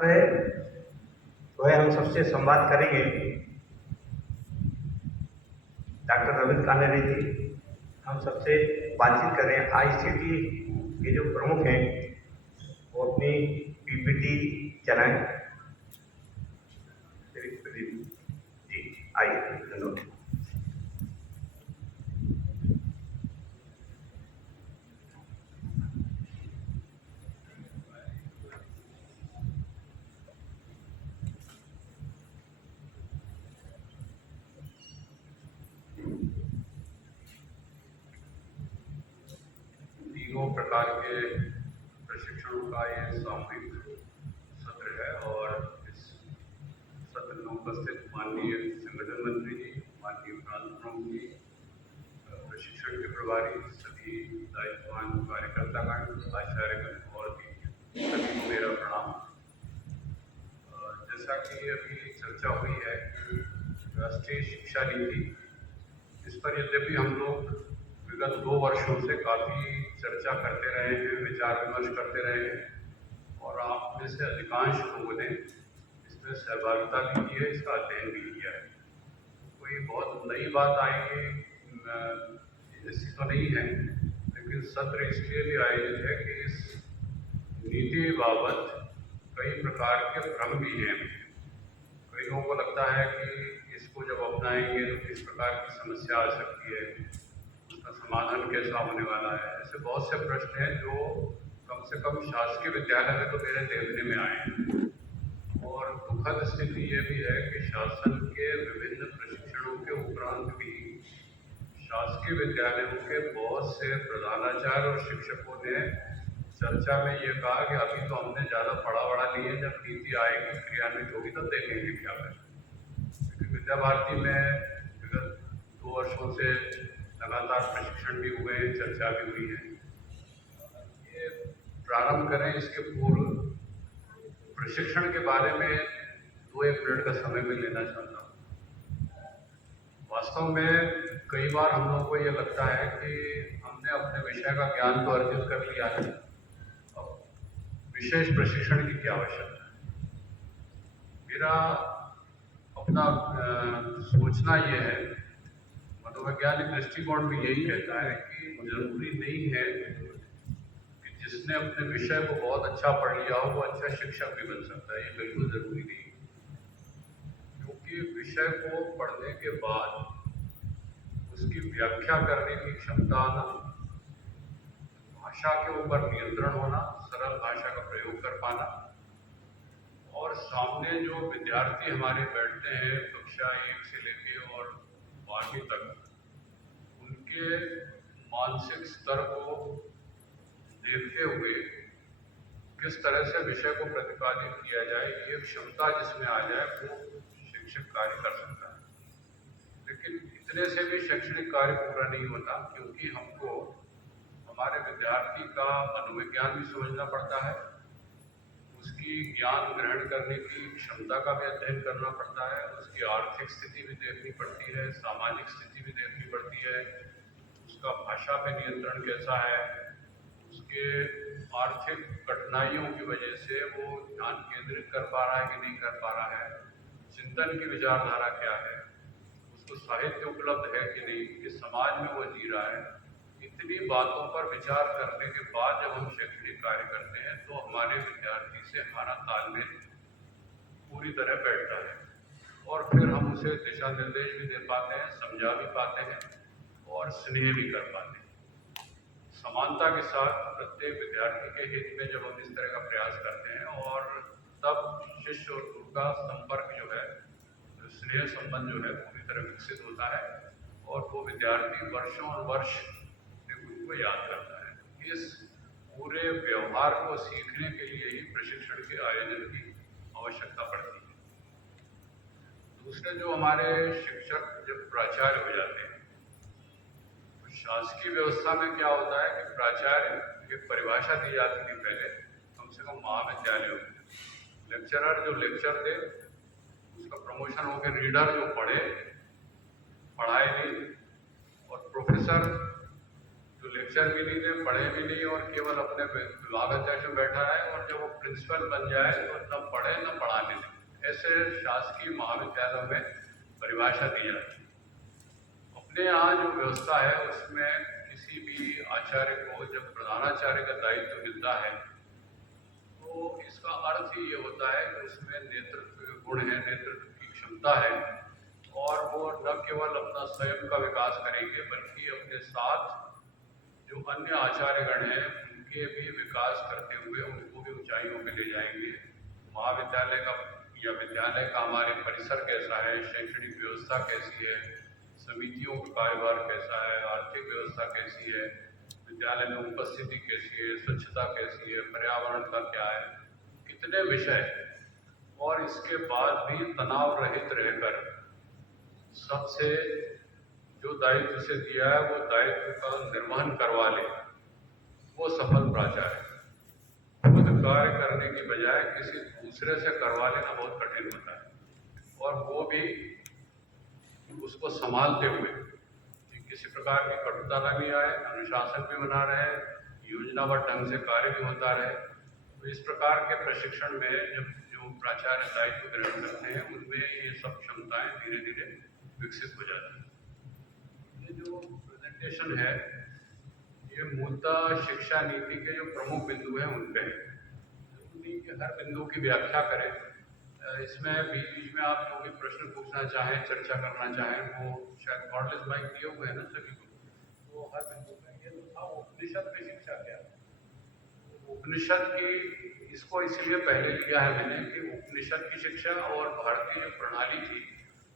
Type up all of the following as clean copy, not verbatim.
सत्र जो है हम सबसे संवाद करेंगे। डॉक्टर रविंद्र कानेरी जी हम सबसे बातचीत करें। आईसीटी के जो प्रमुख हैं वो अपनी पीपीटी चलाएं। जी आइए, धन्यवाद। तीनों प्रकार के प्रशिक्षणों का ये सामूहिक सत्र है और इस सत्र में उपस्थित माननीय संगठन मंत्री जी, माननीय प्रांत प्रमुख जी, प्रशिक्षण के प्रभारी, सभी दायित्ववान कार्यकर्तागण, आचार्यगण और भी सभी को मेरा प्रणाम। जैसा कि अभी चर्चा हुई है राष्ट्रीय शिक्षा नीति, इस पर यद्यपि हम लोग विगत 2 वर्षों से काफ़ी चर्चा करते रहे हैं, विचार विमर्श करते रहे हैं और आप में से अधिकांश लोगों ने इसमें सहभागिता भी की है, इसका अध्ययन भी किया है। कोई बहुत नई बात आएगी ऐसी तो नहीं है, लेकिन सत्र इसलिए भी आयोजित है कि इस नीति बाबत कई प्रकार के भ्रम भी हैं। कई लोगों को लगता है कि इसको जब अपनाएंगे तो किस प्रकार की समस्या आ सकती है, उसका समाधान कैसा होने वाला है। ऐसे बहुत से प्रश्न हैं जो कम से कम शासकीय विद्यालय में तो मेरे देखने में आए हैं। और दुखद स्थिति ये भी है कि शासन के विभिन्न प्रशिक्षणों के उपरांत भी शासकीय विद्यालयों के बहुत से प्रधानाचार्य और शिक्षकों ने चर्चा में ये कहा कि अभी तो हमने ज़्यादा पढ़ा वढ़ा नहीं है, जब नीति आएगी क्रियान्वित होगी तब देखेंगे क्या है। क्योंकि विद्या भारती में विगत 2 वर्षों से लगातार प्रशिक्षण भी हुए हैं, चर्चा भी हुई है। ये प्रारंभ करें इसके पूर्व प्रशिक्षण के बारे में 2-1 मिनट का समय मैं लेना चाहता हूँ। वास्तव में कई बार हम लोगों को ये लगता है कि हमने अपने विषय का ज्ञान तो अर्जित कर लिया है, विशेष प्रशिक्षण की क्या आवश्यकता है। मेरा अपना सोचना ये है, मनोवैज्ञानिक दृष्टिकोण भी यही कहता है कि जरूरी नहीं है कि जिसने अपने विषय को बहुत अच्छा पढ़ लिया हो वो अच्छा शिक्षक भी बन सकता है। ये बिल्कुल जरूरी नहीं, क्योंकि विषय को पढ़ने के बाद उसकी व्याख्या करने की क्षमता आना, भाषा के ऊपर नियंत्रण होना, सरल भाषा का प्रयोग कर पाना, और सामने जो विद्यार्थी हमारे बैठते हैं कक्षा 1 से लेके और 12वीं तक, उनके मानसिक स्तर को देखते हुए किस तरह से विषय को प्रतिपादित किया जाए, ये क्षमता जिसमें आ जाए वो शिक्षक कार्य कर सकता है। लेकिन इतने से भी शैक्षणिक कार्य पूरा नहीं होता, क्योंकि हमको हमारे विद्यार्थी का मनोविज्ञान भी समझना पड़ता है, उसकी ज्ञान ग्रहण करने की क्षमता का भी अध्ययन करना पड़ता है, उसकी आर्थिक स्थिति भी देखनी पड़ती है, सामाजिक स्थिति भी देखनी पड़ती है, उसका भाषा पे नियंत्रण कैसा है, उसके आर्थिक कठिनाइयों की वजह से वो ध्यान केंद्रित कर पा रहा है कि नहीं कर पा रहा है, चिंतन की विचारधारा क्या है, उसको साहित्य उपलब्ध है कि नहीं, किस समाज में वो जी रहा है। इतनी बातों पर विचार करने के बाद जब हम शैक्षणिक कार्य करते हैं तो हमारे विद्यार्थी से हमारा तालमेल पूरी तरह बैठता है और फिर हम उसे दिशा निर्देश भी दे पाते हैं, समझा भी पाते हैं और स्नेह भी कर पाते हैं। समानता के साथ प्रत्येक विद्यार्थी के हित में जब हम इस तरह का प्रयास करते हैं और तब शिष्य और गुरु का संपर्क जो है, स्नेह संबंध जो है पूरी तरह विकसित होता है और वो विद्यार्थी वर्षों और वर्ष गुरु को याद करता है। इस पूरे व्यवहार को सीखने के लिए ही प्रशिक्षण के आयोजन की आवश्यकता पड़ती है। दूसरे जो हमारे शिक्षक जब प्राचार्य हो जाते हैं, तो शासकीय व्यवस्था में क्या होता है कि प्राचार्य की परिभाषा दी जाती थी पहले, कम से कम महाविद्यालयों में। लेक्चरर जो लेक्चर दे उसका प्रमोशन होकर रीडर जो पढ़ाए नहीं, और प्रोफेसर जो लेक्चर भी नहीं दे, पढ़े भी नहीं और केवल अपने विभागाध्यक्ष में बैठा है, और जब वो प्रिंसिपल बन जाए तो न पढ़े ऐसे शासकीय महाविद्यालयों में परिभाषा दी जाती है। अपने यहाँ जो व्यवस्था है उसमें किसी भी आचार्य को जब प्रधानाचार्य का दायित्व मिलता है तो इसका अर्थ ही ये होता है कि उसमें नेतृत्व के गुण है, नेतृत्व की क्षमता है और वो न केवल अपना स्वयं का विकास करेंगे बल्कि अपने साथ जो अन्य आचार्यगण हैं उनके भी विकास करते हुए उनको भी ऊंचाइयों पे ले जाएंगे। महाविद्यालय का या विद्यालय का हमारे परिसर कैसा है, शैक्षणिक व्यवस्था कैसी है, समितियों का कार्यभार कैसा है, आर्थिक व्यवस्था कैसी है, विद्यालय में उपस्थिति कैसी है, स्वच्छता कैसी है, पर्यावरण का क्या है, कितने विषय और इसके बाद भी तनाव रहित रहकर सबसे जो दायित्व से दिया है वो दायित्व का निर्वहन करवा ले, वो सफल प्राचार्य। खुद कार्य करने की बजाय किसी दूसरे से करवा लेना बहुत कठिन होता है और वो भी उसको संभालते हुए कि किसी प्रकार की कटुता न भी आए, अनुशासन भी बना रहे, योजनाबद्ध ढंग से कार्य भी होता रहे। तो इस प्रकार के प्रशिक्षण में जब जो प्राचार्य दायित्व ग्रहण करते हैं उनमें ये सब क्षमताएं धीरे धीरे विकसित हो जाती हैं। ये जो प्रेजेंटेशन है ये मूलतः शिक्षा नीति के जो प्रमुख बिंदु हैं उन पे है। जरूरी कि हर बिंदु की व्याख्या करें, इसमें बीच बीच में आप जो भी प्रश्न पूछना चाहें, चर्चा करना चाहें, वो शायद कॉर्डलेस माइक दिए हुए हैं ना सभी को, तो हर बिंदु में ये तो था उपनिषद में शिक्षा क्या है। उपनिषद की इसको इसलिए पहले लिया है मैंने कि उपनिषद की शिक्षा और भारतीय जो प्रणाली थी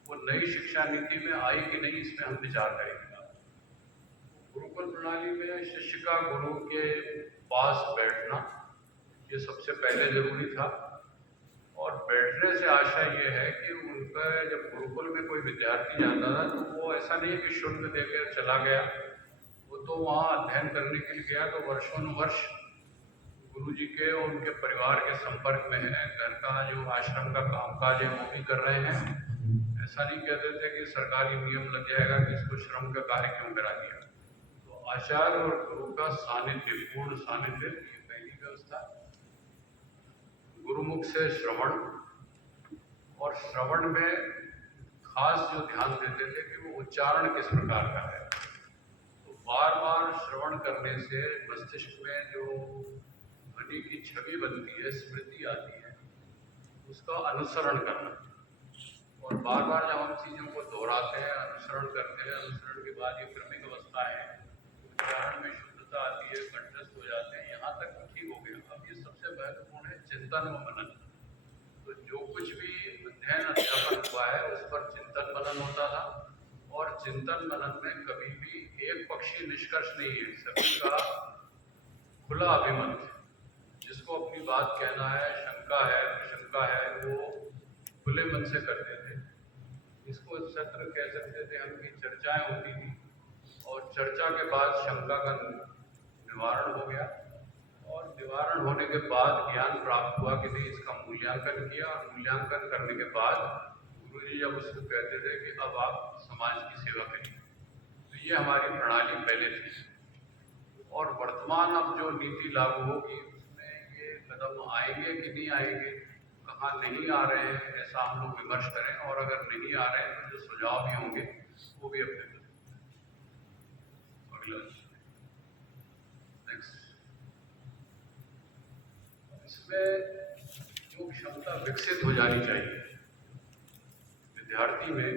वो नई शिक्षा नीति में आई कि नहीं, इस पर हम विचार करेंगे। गुरुकुल प्रणाली में शिष्य का गुरु के पास बैठना ये सबसे पहले जरूरी था और बैठने से आशा ये है कि उनका जब गुरुकुल में कोई विद्यार्थी जाता था तो वो ऐसा नहीं कि शुल्क देकर चला गया, वो तो वहाँ अध्ययन करने के लिए गया तो वर्षोनुवर्ष गुरु जी के और उनके परिवार के संपर्क में है, घर का जो आश्रम का कामकाज है वो भी कर रहे हैं। ऐसा नहीं कहते थे कि सरकारी नियम लग जाएगा कि इसको श्रम का कार्य क्यों करा दिया। तो आचार्य और गुरु का सानिध्य, पूर्ण सानिध्य, ये पहली व्यवस्था। गुरुमुख से श्रवण, और श्रवण में खास जो ध्यान देते थे कि वो उच्चारण किस प्रकार का है। तो बार बार श्रवण करने से मस्तिष्क में जो ध्वनि की छवि बनती है, स्मृति आती है, उसका अनुसरण करना। और बार बार जब हम चीज़ों को दोहराते हैं, अनुसरण करते हैं, अनुसरण के बाद ये क्रमिक अवस्था है, उच्चारण में शुद्धता आती है, कंठस्थ हो जाते हैं, यहाँ तक तो ठीक हो गया। अब ये सबसे महत्वपूर्ण है चिंतन व मनन। तो जो कुछ भी अध्ययन अध्यापन हुआ है उस पर चिंतन मनन होता था और चिंतन मनन में कभी भी एक पक्षीय निष्कर्ष नहीं है, सभी का खुला अभिमत। जिसको अपनी बात कहना है, शंका है, प्रशंका है, वो खुले मन से करते थे। इसको सत्र कह सकते थे हम कि चर्चाएं होती थी और चर्चा के बाद शंका का निवारण हो गया और निवारण होने के बाद ज्ञान प्राप्त हुआ कि नहीं, इसका मूल्यांकन किया और मूल्यांकन करने के बाद गुरुजी जब उसको कहते थे कि अब आप समाज की सेवा करिए। तो ये हमारी प्रणाली पहले थी और वर्तमान अब जो नीति लागू होगी उसमें ये कदम आएंगे कि नहीं आएंगे, कहाँ नहीं आ रहे हैं, ऐसा हम लोग विमर्श करें और अगर नहीं आ रहे हैं तो जो सुझाव भी होंगे वो भी अपने करें। अगला नेक्स्ट। इसमें जो क्षमता विकसित हो जानी चाहिए विद्यार्थी में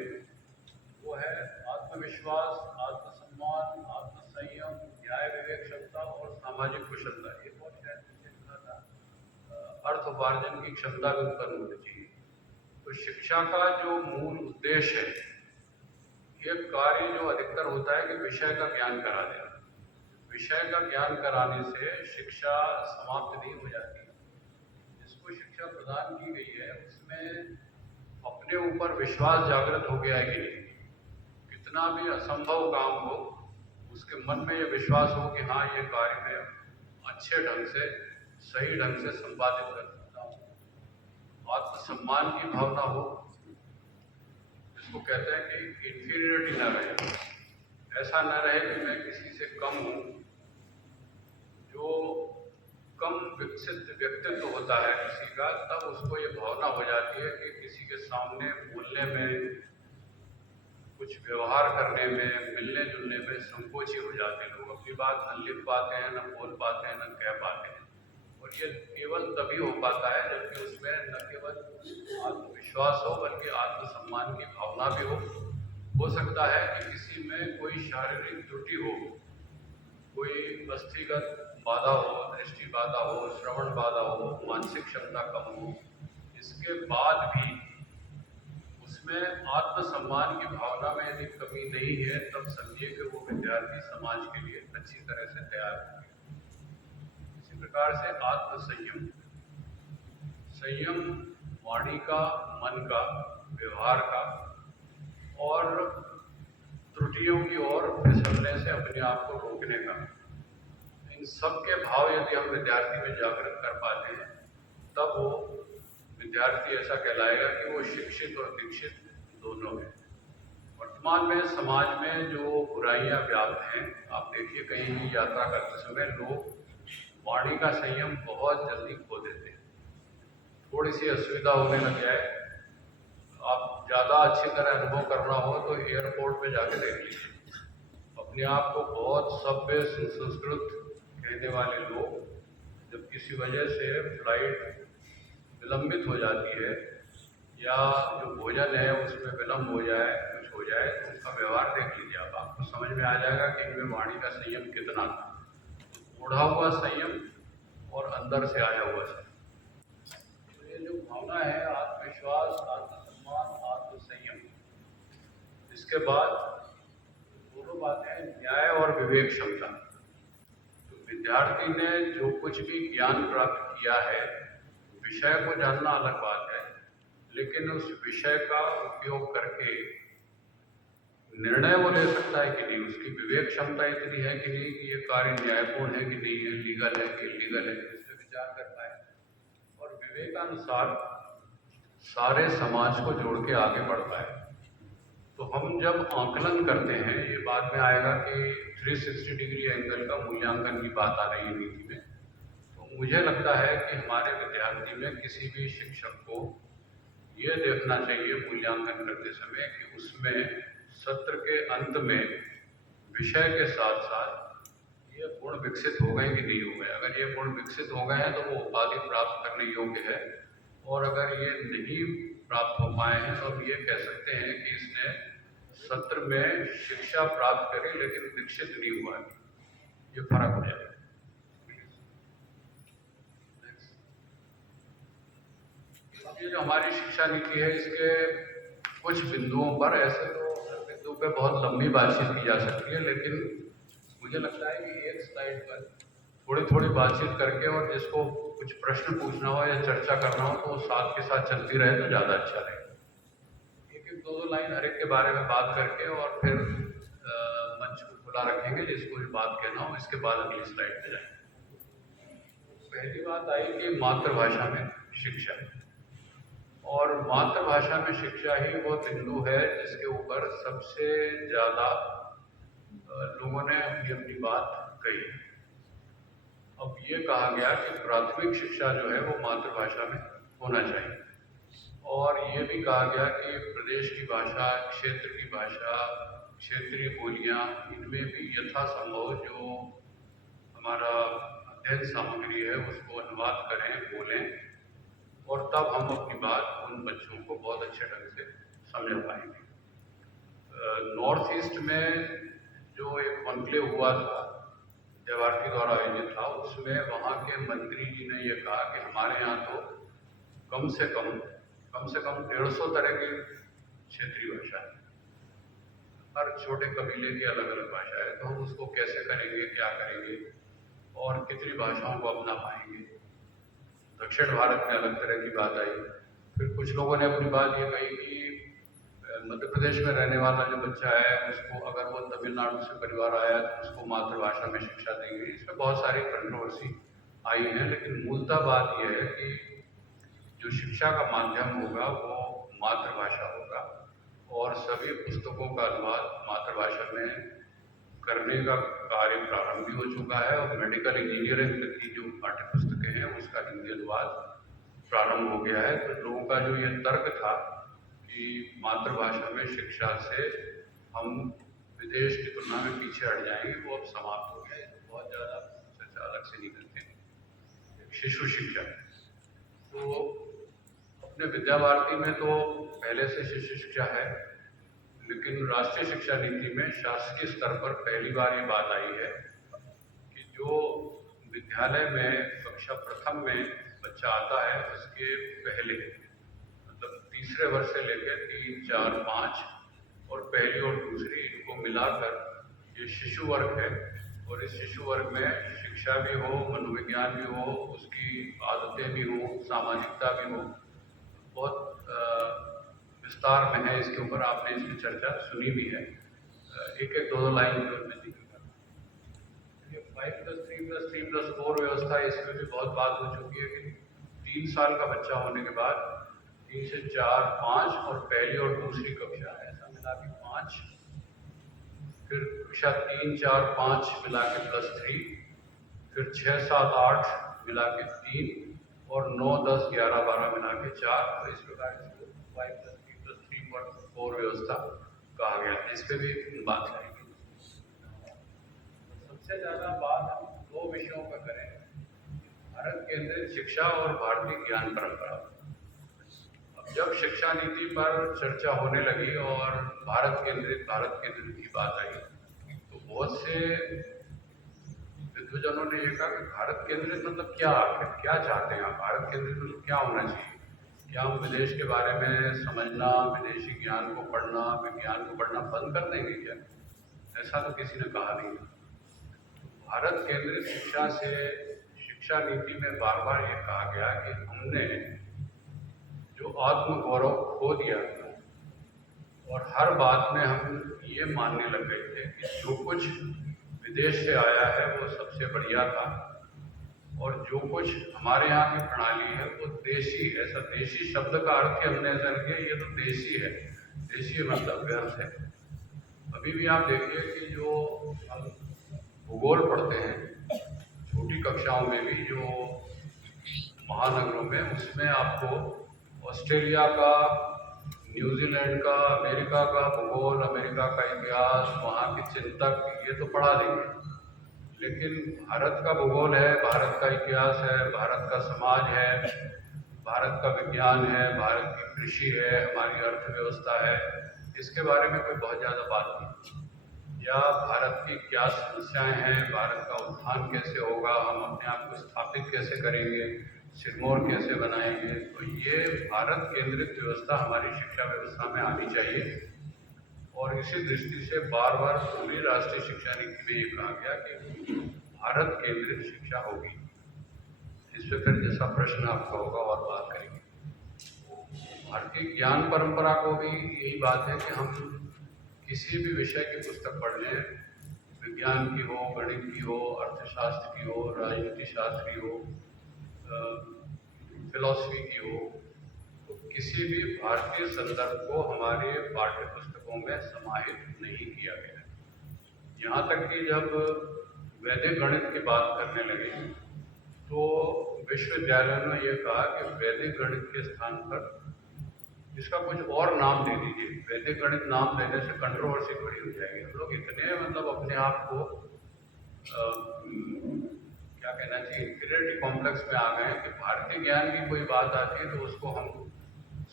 वो है आत्मविश्वास, आत्मसम्मान, आत्मसंयम, न्याय विवेक क्षमता और सामाजिक कुशलता। ये बहुत शायद अर्थ उपार्जन की क्षमता भी उत्पन्न होनी चाहिए। तो शिक्षा का जो मूल उद्देश्य है, ये कार्य जो अधिकतर होता है कि विषय का ज्ञान करा देना। विषय का ज्ञान कराने से शिक्षा समाप्त नहीं हो जाती। जिसको शिक्षा प्रदान की गई है उसमें अपने ऊपर विश्वास जागृत हो गया है कि नहीं, कितना भी असंभव काम हो उसके मन में ये विश्वास हो कि हाँ ये कार्य मैं अच्छे ढंग से, सही ढंग से संपादित कर सकता हूँ। आत्मसम्मान की भावना हो, जिसको कहते हैं कि इंफीरियरिटी न रहे, ऐसा न रहे कि मैं किसी से कम हूँ। जो कम विकसित व्यक्तित्व होता है किसी का, तब उसको ये भावना हो जाती है कि किसी के सामने बोलने में, कुछ व्यवहार करने में, मिलने जुलने में संकोची हो जाते हैं। लोग अपनी बात न लिख पाते हैं, न बोल पाते हैं, न कह पाते हैं। और ये केवल तभी हो पाता है जबकि उसमें न केवल आत्मविश्वास हो बल्कि आत्मसम्मान की भावना भी हो सकता है कि किसी में कोई शारीरिक त्रुटि हो, कोई अस्थिगत बाधा हो, दृष्टि बाधा हो, श्रवण बाधा हो, मानसिक क्षमता कम हो, इसके बाद भी उसमें आत्मसम्मान की भावना में यदि कमी नहीं है, तब समझिए कि वो विद्यार्थी समाज के लिए अच्छी तरह से तैयार है। इसी प्रकार से आत्मसंयम, संयम वाणी का, मन का, व्यवहार का और त्रुटियों की ओर फिसलने से अपने आप को रोकने का, इन सब के भाव यदि हम विद्यार्थी में जागृत कर पाते हैं, तब वो विद्यार्थी ऐसा कहलाएगा कि वो शिक्षित और दीक्षित दोनों है। वर्तमान में समाज में जो बुराइयां व्याप्त हैं, आप देखिए कहीं भी यात्रा करते समय लोग वाणी का संयम बहुत जल्दी खो देते हैं। थोड़ी सी असुविधा होने लग जाए, आप ज़्यादा अच्छी तरह अनुभव करना हो तो एयरपोर्ट पे जाके देख लीजिए, अपने आप को बहुत सभ्य सुसंस्कृत कहने वाले लोग जब किसी वजह से फ्लाइट विलंबित हो जाती है या जो भोजन है उसमें विलंब हो जाए, कुछ हो जाए, तो उसका व्यवहार देख लीजिए आप, आपको समझ में आ जाएगा कि इनमें वाणी का संयम कितना था। ओढ़ा हुआ संयम और अंदर से आया हुआ संयम, तो ये जो भावना है आत्मविश्वास, आत्मसम्मान, आत्मसंयम, इसके बाद दोनों बातें न्याय और विवेक क्षमता। तो विद्यार्थी ने जो कुछ भी ज्ञान प्राप्त किया है, विषय को जानना अलग बात है, लेकिन उस विषय का उपयोग करके निर्णय वो ले सकता है कि नहीं, उसकी विवेक क्षमता इतनी है कि नहीं कि ये कार्य न्यायपूर्ण है कि नहीं है, लीगल है कि इलीगल है, इस पर विचार कर पाए और विवेकानुसार सारे समाज को जोड़ के आगे बढ़ पाए। तो हम जब आकलन करते हैं, ये बाद में आएगा कि 360 डिग्री एंगल का मूल्यांकन की बात आ रही है नीति में, तो मुझे लगता है कि हमारे विद्यार्थी में किसी भी शिक्षक को ये देखना चाहिए मूल्यांकन करते समय कि उसमें सत्र के अंत में विषय के साथ साथ ये गुण विकसित हो गए कि नहीं हो गए। अगर ये गुण विकसित हो गए हैं तो वो उपाधि प्राप्त करने योग्य है, और अगर ये नहीं प्राप्त हो पाए हैं तो हम ये कह सकते हैं कि इसने सत्र में शिक्षा प्राप्त करी लेकिन विकसित नहीं हुआ है। ये फर्क हो जाएगा। ये जो हमारी शिक्षा नीति है, इसके कुछ बिंदुओं पर, ऐसे तो हर बिंदु पे बहुत लंबी बातचीत की जा सकती है, लेकिन मुझे लगता है कि एक स्लाइड पर थोड़ी थोड़ी बातचीत करके और जिसको कुछ प्रश्न पूछना हो या चर्चा करना हो तो वो साथ के साथ चलती रहे तो ज़्यादा अच्छा रहेगा। एक एक दो दो लाइन हर एक के बारे में बात करके और फिर मंच को खुला रखेंगे जिसको भी बात कहना हो, इसके बाद अगली स्लाइड पे जाएंगे। पहली बात आई कि मातृभाषा में शिक्षा, और मातृभाषा में शिक्षा ही वो बिंदु है जिसके ऊपर सबसे ज़्यादा लोगों ने अपनी अपनी बात कही। अब ये कहा गया कि प्राथमिक शिक्षा जो है वो मातृभाषा में होना चाहिए, और ये भी कहा गया कि प्रदेश की भाषा, क्षेत्र की भाषा, क्षेत्रीय बोलियाँ, इनमें भी यथासंभव जो हमारा अध्ययन सामग्री है उसको अनुवाद करें, बोलें, और तब हम अपनी बात उन बच्चों को बहुत अच्छे ढंग से समझ पाएंगे। नॉर्थ ईस्ट में जो एक कॉन्क्लेव हुआ था, विद्यार्थी द्वारा आयोजित था, उसमें वहाँ के मंत्री जी ने ये कहा कि हमारे यहाँ तो कम से कम 150 तरह की क्षेत्रीय भाषा है, हर छोटे कबीले की अलग अलग भाषा है, तो हम उसको कैसे करेंगे, क्या करेंगे और कितनी भाषाओं को अपना पाएंगे। दक्षिण भारत में अलग तरह की बात आई। फिर कुछ लोगों ने अपनी बात ये कही कि मध्य प्रदेश में रहने वाला जो बच्चा है उसको, अगर वो तमिलनाडु से परिवार आया तो उसको मातृभाषा में शिक्षा देंगे। इसमें बहुत सारी कंट्रोवर्सी आई है, लेकिन मूलतः बात यह है कि जो शिक्षा का माध्यम होगा वो मातृभाषा होगा, और सभी पुस्तकों का अनुवाद मातृभाषा में करने का कार्य प्रारंभ भी हो चुका है, और मेडिकल इंजीनियरिंग तक की जो पाठ्य पुस्तकें हैं उसका हिंदी अनुवाद प्रारंभ हो गया है। तो लोगों का जो ये तर्क था कि मातृभाषा में शिक्षा से हम विदेश की तुलना में पीछे हट जाएंगे, वो अब समाप्त हो गया है। तो बहुत ज़्यादा चर्चा अलग से नहीं करते। शिशु शिक्षा, तो अपने विद्या भारती में तो पहले से शिशु शिक्षा है, लेकिन राष्ट्रीय शिक्षा नीति में शासकीय स्तर पर पहली बार ये बात आई है कि जो विद्यालय में कक्षा प्रथम में बच्चा आता है उसके पहले, मतलब तीसरे वर्ष से लेकर 3, 4, 5 और पहली और दूसरी इनको मिलाकर ये शिशु वर्ग है। और इस शिशु वर्ग में शिक्षा भी हो, मनोविज्ञान भी हो, उसकी आदतें भी हो, सामाजिकता भी हो। बहुत विस्तार में है इसके ऊपर, आपने इसकी चर्चा सुनी भी है। एक एक दो लाइन में जिक्र करना। ये 5+3+3+4 व्यवस्था, इसमें भी बहुत बात हो चुकी है कि 3 साल का बच्चा होने के बाद 3 से 4, 5 और पहली और दूसरी कक्षा ऐसा मिला के 5, फिर कक्षा 3, 4, 5 मिला के +3, फिर 6, 7, 8 मिला के 3 और 9, 10, 11, 12 मिला के 4। तो इस प्रकार इसको 5+3+3+4 व्यवस्था कहा गया है। इस पर भी बात करेंगे। सबसे ज़्यादा बात हम 2 विषयों पर करें, भारत केंद्रित शिक्षा और भारतीय ज्ञान परंपरा। जब शिक्षा नीति पर चर्चा होने लगी और भारत केंद्रित की बात आई, तो बहुत से विद्वजनों ने ये कहा कि भारत केंद्रित मतलब क्या, क्या चाहते हैं आप, भारत केंद्रित मतलब क्या होना चाहिए? क्या हम विदेश के बारे में समझना, विदेशी ज्ञान को पढ़ना, विज्ञान को पढ़ना बंद कर देंगे क्या? ऐसा तो किसी ने कहा नहीं। भारत केंद्रित शिक्षा से शिक्षा नीति में बार बार ये कहा गया कि हमने जो आत्मगौरव खो दिया और हर बात में हम ये मानने लग गए थे कि जो कुछ विदेश से आया है वो सबसे बढ़िया था, और जो कुछ हमारे यहाँ की प्रणाली है वो देशी है। ऐसा देशी शब्द का अर्थ ही हमने ऐसा किया, ये तो देशी है। देशी मतलब व्यर्थ है। अभी भी आप देखिए कि जो हम भूगोल पढ़ते हैं छोटी कक्षाओं में भी, जो महानगरों में, उसमें आपको ऑस्ट्रेलिया का, न्यूजीलैंड का, अमेरिका का भूगोल, अमेरिका का इतिहास, वहाँ की चिंतक, ये तो पढ़ा देंगे। लेकिन भारत का भूगोल है, भारत का इतिहास है, भारत का समाज है, भारत का विज्ञान है, भारत की कृषि है, हमारी अर्थव्यवस्था है, इसके बारे में कोई बहुत ज़्यादा बात नहीं। या भारत की क्या समस्याएं हैं, भारत का उत्थान कैसे होगा, हम अपने आप को स्थापित कैसे करेंगे, सिरमौर कैसे बनाएंगे। तो ये भारत केंद्रित व्यवस्था हमारी शिक्षा व्यवस्था में आनी चाहिए। और इसी दृष्टि से बार बार पूरी राष्ट्रीय शिक्षा नीति में ये कहा गया कि भारत केंद्रित शिक्षा होगी। इस पर फिर जैसा प्रश्न आपका होगा और बात करेंगे। भारतीय ज्ञान परंपरा को भी यही बात है कि हम किसी भी विषय की पुस्तक पढ़ लें, विज्ञान की हो, गणित की हो, अर्थशास्त्र की हो, राजनीति शास्त्र की हो, फिलॉसफी की हो, तो किसी भी भारतीय संदर्भ को हमारे पाठ्य पुस्तकों में समाहित नहीं किया गया है। यहाँ तक कि जब वैदिक गणित की बात करने लगे तो विश्वविद्यालयों ने यह कहा कि वैदिक गणित के स्थान पर इसका कुछ और नाम दे दीजिए। वैदिक गणित नाम देने से कंट्रोवर्सी खड़ी हो जाएगी। हम लोग इतने मतलब अपने आप को क्या कहना चाहिए, इंफीरियरिटी कॉम्प्लेक्स में आ गए हैं कि भारतीय ज्ञान की कोई बात आती है तो उसको हम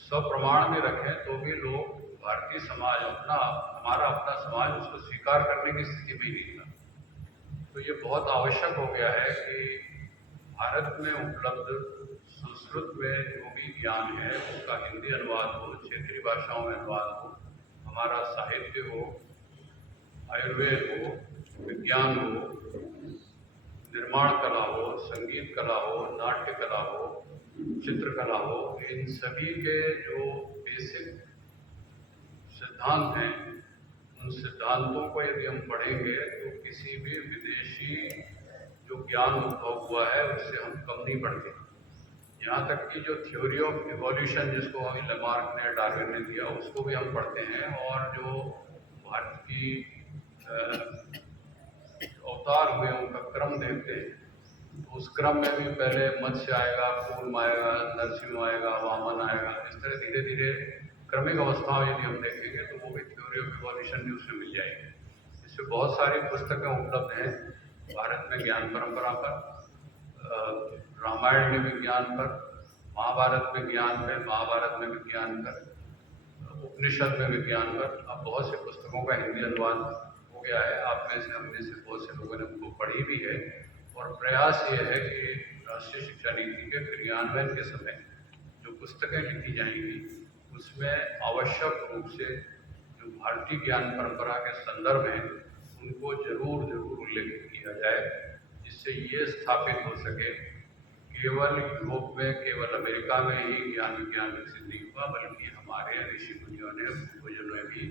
सप्रमाण में रखें तो भी लोग, भारतीय समाज हमारा अपना समाज उसको स्वीकार करने की स्थिति में नहीं था। तो ये बहुत आवश्यक हो गया है कि भारत में उपलब्ध संस्कृत में जो भी ज्ञान है उसका हिंदी अनुवाद हो, क्षेत्रीय भाषाओं में अनुवाद हो, हमारा साहित्य हो, आयुर्वेद हो, विज्ञान हो, निर्माण कला हो, संगीत कला हो, नाट्य कला हो, चित्रकला हो, इन सभी के जो बेसिक सिद्धांत हैं, उन सिद्धांतों को यदि हम पढ़ेंगे तो किसी भी विदेशी जो ज्ञान उद्भव हुआ है उससे हम कम नहीं पढ़ते। यहाँ तक कि जो थ्योरी ऑफ इवोल्यूशन जिसको लेमार्क ने, डार्विन ने दिया, उसको भी हम पढ़ते हैं। और जो भारत की अवतार हुए उनका क्रम देखते हैं तो उस क्रम में भी पहले मत्स्य आएगा, कूर्म आएगा, नरसिंह आएगा, वामन आएगा। इस तरह धीरे धीरे क्रमिक अवस्थाओं यदि हम देखेंगे तो वो भी थ्योरी ऑफ इवोल्यूशन भी उसमें मिल जाएगी। इससे बहुत सारी पुस्तकें उपलब्ध हैं भारत में ज्ञान परंपरा पर, रामायण में विज्ञान पर, महाभारत में ज्ञान पर, महाभारत में विज्ञान पर, उपनिषद में विज्ञान पर। अब बहुत सी पुस्तकों का हिंदी अनुवाद हो गया है। आप में से, हम में से बहुत से लोगों ने उनको पढ़ी भी है। और प्रयास ये है कि राष्ट्रीय शिक्षा नीति के क्रियान्वयन के समय जो पुस्तकें लिखी जाएंगी उसमें आवश्यक रूप से जो भारतीय ज्ञान परंपरा के संदर्भ हैं उनको जरूर जरूर उल्लेखित किया जाए, जिससे ये स्थापित हो सके केवल यूरोप में, केवल अमेरिका में ही ज्ञान विज्ञान विकसित नहीं हुआ, बल्कि हमारे ऋषि मुनियों ने पूर्वजों ने भी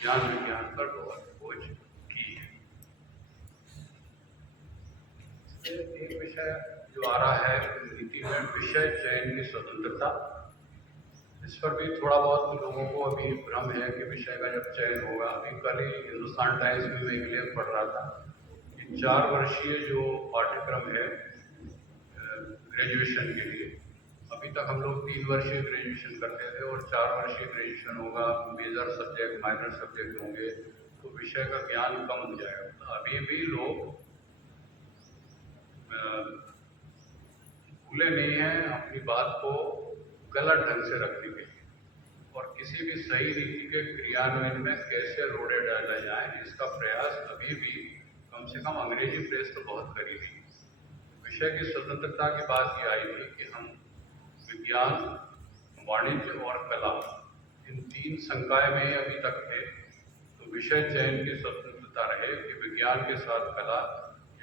ज्ञान विज्ञान पर बहुत खोज की है। एक विषय जो आ रहा है नीति में, विषय चयन की स्वतंत्रता, इस पर भी थोड़ा बहुत लोगों को अभी भ्रम है कि विषय का जब चयन होगा। अभी कल ही हिंदुस्तान टाइम्स में मैं एक लेख पढ़ रहा था कि 4 वर्षीय जो पाठ्यक्रम है ग्रेजुएशन के लिए, अभी तक हम लोग 3 वर्षीय ग्रेजुएशन करते थे और 4 वर्षीय ग्रेजुएशन होगा, मेजर सब्जेक्ट माइनर सब्जेक्ट होंगे, तो विषय का ज्ञान कम हो जाएगा। तो अभी भी लोग खुले नहीं हैं अपनी बात को गलत ढंग से रखने के लिए, और किसी भी सही नीति के क्रियान्वयन में कैसे रोड़े डाला जाए इसका प्रयास अभी भी कम से कम अंग्रेजी प्रेस तो बहुत करी थी। विषय की स्वतंत्रता की बात ये आई थी कि हम विज्ञान, वाणिज्य और कला इन 3 संकाय में ही अभी तक थे, तो विषय चयन की स्वतंत्रता रहे कि विज्ञान के साथ कला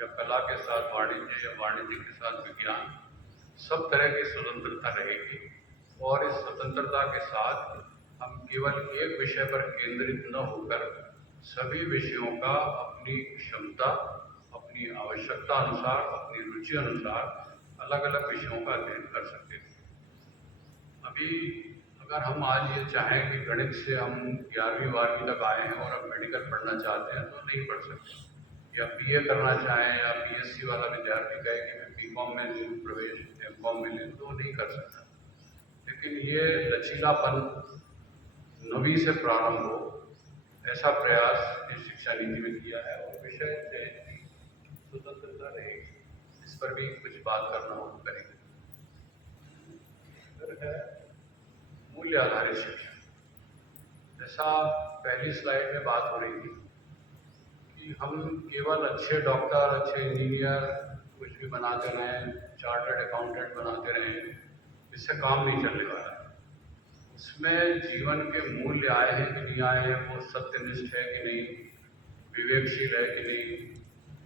या कला के साथ वाणिज्य या वाणिज्य के साथ विज्ञान, सब तरह की स्वतंत्रता रहेगी। और इस स्वतंत्रता के साथ हम केवल एक विषय पर केंद्रित न होकर सभी विषयों का अपनी क्षमता, अपनी आवश्यकता अनुसार, अपनी रुचि अनुसार अलग अलग विषयों का अध्ययन कर सकते हैं। अभी अगर हम आज ये चाहें कि गणित से हम 11वीं 12वीं तक आए हैं और अब मेडिकल पढ़ना चाहते हैं तो नहीं पढ़ सकते, या BA करना चाहें या BSc वाला विद्यार्थी कहे कि मैं BCom में लूँ प्रवेश, MCom में लूँ, तो नहीं कर सकता। लेकिन ये लचीलापन 9वीं से प्रारंभ हो, ऐसा प्रयास इस शिक्षा नीति में किया है। और विषय चयन की स्वतंत्रता रहेगी, इस पर भी कुछ बात करना हो करेंगे। फिर है मूल्य आधारित शिक्षा। जैसा पहली स्लाइड में बात हो रही थी कि हम केवल अच्छे डॉक्टर, अच्छे इंजीनियर कुछ भी बनाते रहें, चार्टर्ड अकाउंटेंट बनाते रहें, इससे काम नहीं चलने वाला है। उसमें जीवन के मूल्य आए हैं कि नहीं आए हैं, वो सत्यनिष्ठ है कि नहीं, विवेकशील है कि नहीं,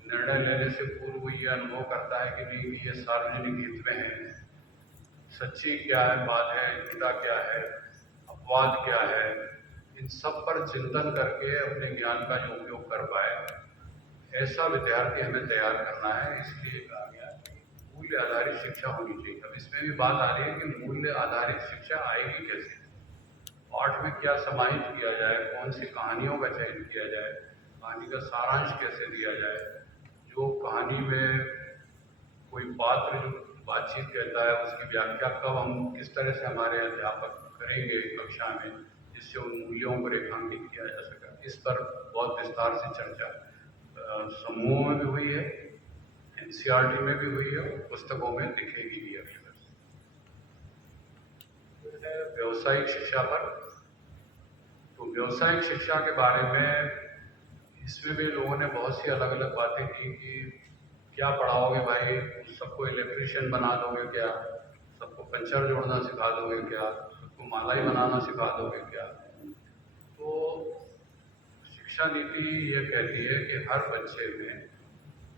निर्णय लेने से पूर्व ये अनुभव करता है कि नहीं कि ये सार्वजनिक हित में है, सच्ची क्या है बात है, झूठा क्या है, अपवाद क्या है, इन सब पर चिंतन करके अपने ज्ञान का जो उपयोग कर पाए, ऐसा विद्यार्थी हमें तैयार करना है। इसलिए कहा गया मूल्य आधारित शिक्षा होनी चाहिए। अब इसमें भी बात आ रही है कि मूल्य आधारित शिक्षा आएगी कैसे, पाठ में क्या समाहित किया जाए, कौन सी कहानियों का चयन किया जाए, कहानी का सारांश कैसे दिया जाए, जो कहानी में कोई पात्र जो बातचीत कहता है उसकी व्याख्या कब हम किस तरह से हमारे अध्यापक करेंगे कक्षा में, जिससे उन मूल्यों को रेखांकित किया जा सके। इस पर बहुत विस्तार से चर्चा समूह में भी हुई है, NCERT में भी हुई है, पुस्तकों में लिखेगी भी अभी। व्यवसायिक शिक्षा पर, तो व्यवसायिक शिक्षा के बारे में इसमें भी लोगों ने बहुत सी अलग अलग बातें की कि क्या पढ़ाओगे भाई, सबको इलेक्ट्रीशियन बना दोगे क्या, सबको पंचर जोड़ना सिखा दोगे क्या, सबको मालाई बनाना सिखा दोगे क्या। तो शिक्षा नीति ये कहती है कि हर बच्चे में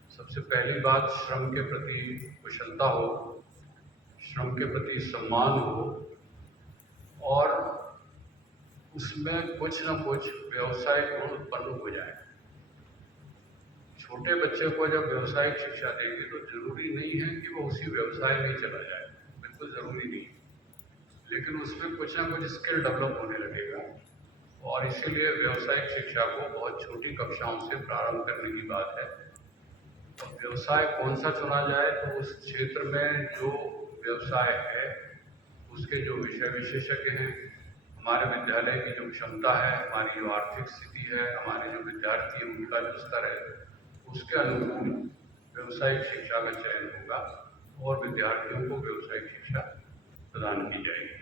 सबसे पहली बात श्रम के प्रति कुशलता हो, श्रम के प्रति सम्मान हो, और उसमें कुछ न कुछ व्यवसायिक गुण उत्पन्न हो जाए। छोटे बच्चे को जब व्यवसायिक शिक्षा देंगे तो जरूरी नहीं है कि वो उसी व्यवसाय में ही चला जाए, बिल्कुल जरूरी नहीं, लेकिन उसमें कुछ न कुछ स्किल डेवलप होने लगेगा। और इसीलिए व्यवसायिक शिक्षा को बहुत छोटी कक्षाओं से प्रारंभ करने की बात है। अब व्यवसाय कौन सा चुना जाए, तो उस क्षेत्र में जो व्यवसाय है उसके जो विषय विशेषज्ञ हैं, हमारे विद्यालय की जो क्षमता है, हमारी जो आर्थिक स्थिति है, हमारे जो विद्यार्थी हैं उनका जो स्तर है, उसके अनुकूल व्यावसायिक शिक्षा का चयन होगा और विद्यार्थियों को व्यावसायिक शिक्षा प्रदान की जाएगी।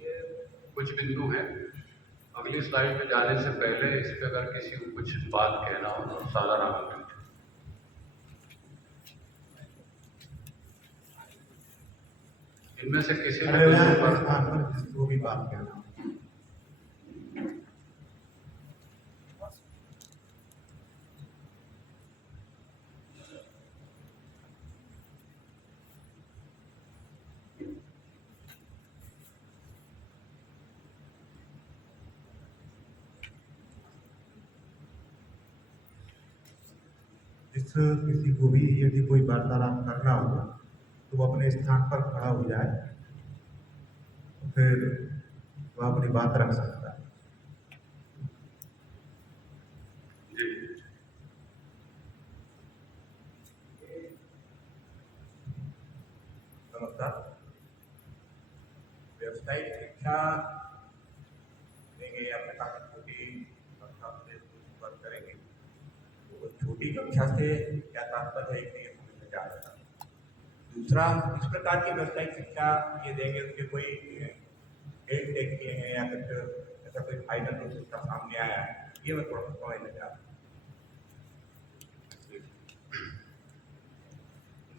ये कुछ बिंदु हैं। अगली स्लाइड पे जाने से पहले इस पे अगर किसी को कुछ बात कहना हो तो साधारण आमंत्रित है। इनमें से किसी ने वो भी बात करना। किसी को भी यदि कोई वार्तालाप करना हो तो वो अपने स्थान पर खड़ा हो जाए, तो फिर वो अपनी बात रख सकता है। नमस्कार। व्यावसायिक शिक्षा देंगे या पिता की छोटी कक्षा से बात करेंगे, तो छोटी कक्षा से क्या तात्पर्य है कि ये समझ में आ जाता है। दूसरा, इस प्रकार की व्यावसायिक शिक्षा ये देंगे उसके कोई डेट टेक किए हैं या कुछ ऐसा कोई फाइनल रूप उसका सामने आया है, ये मैं थोड़ा समझ में आ।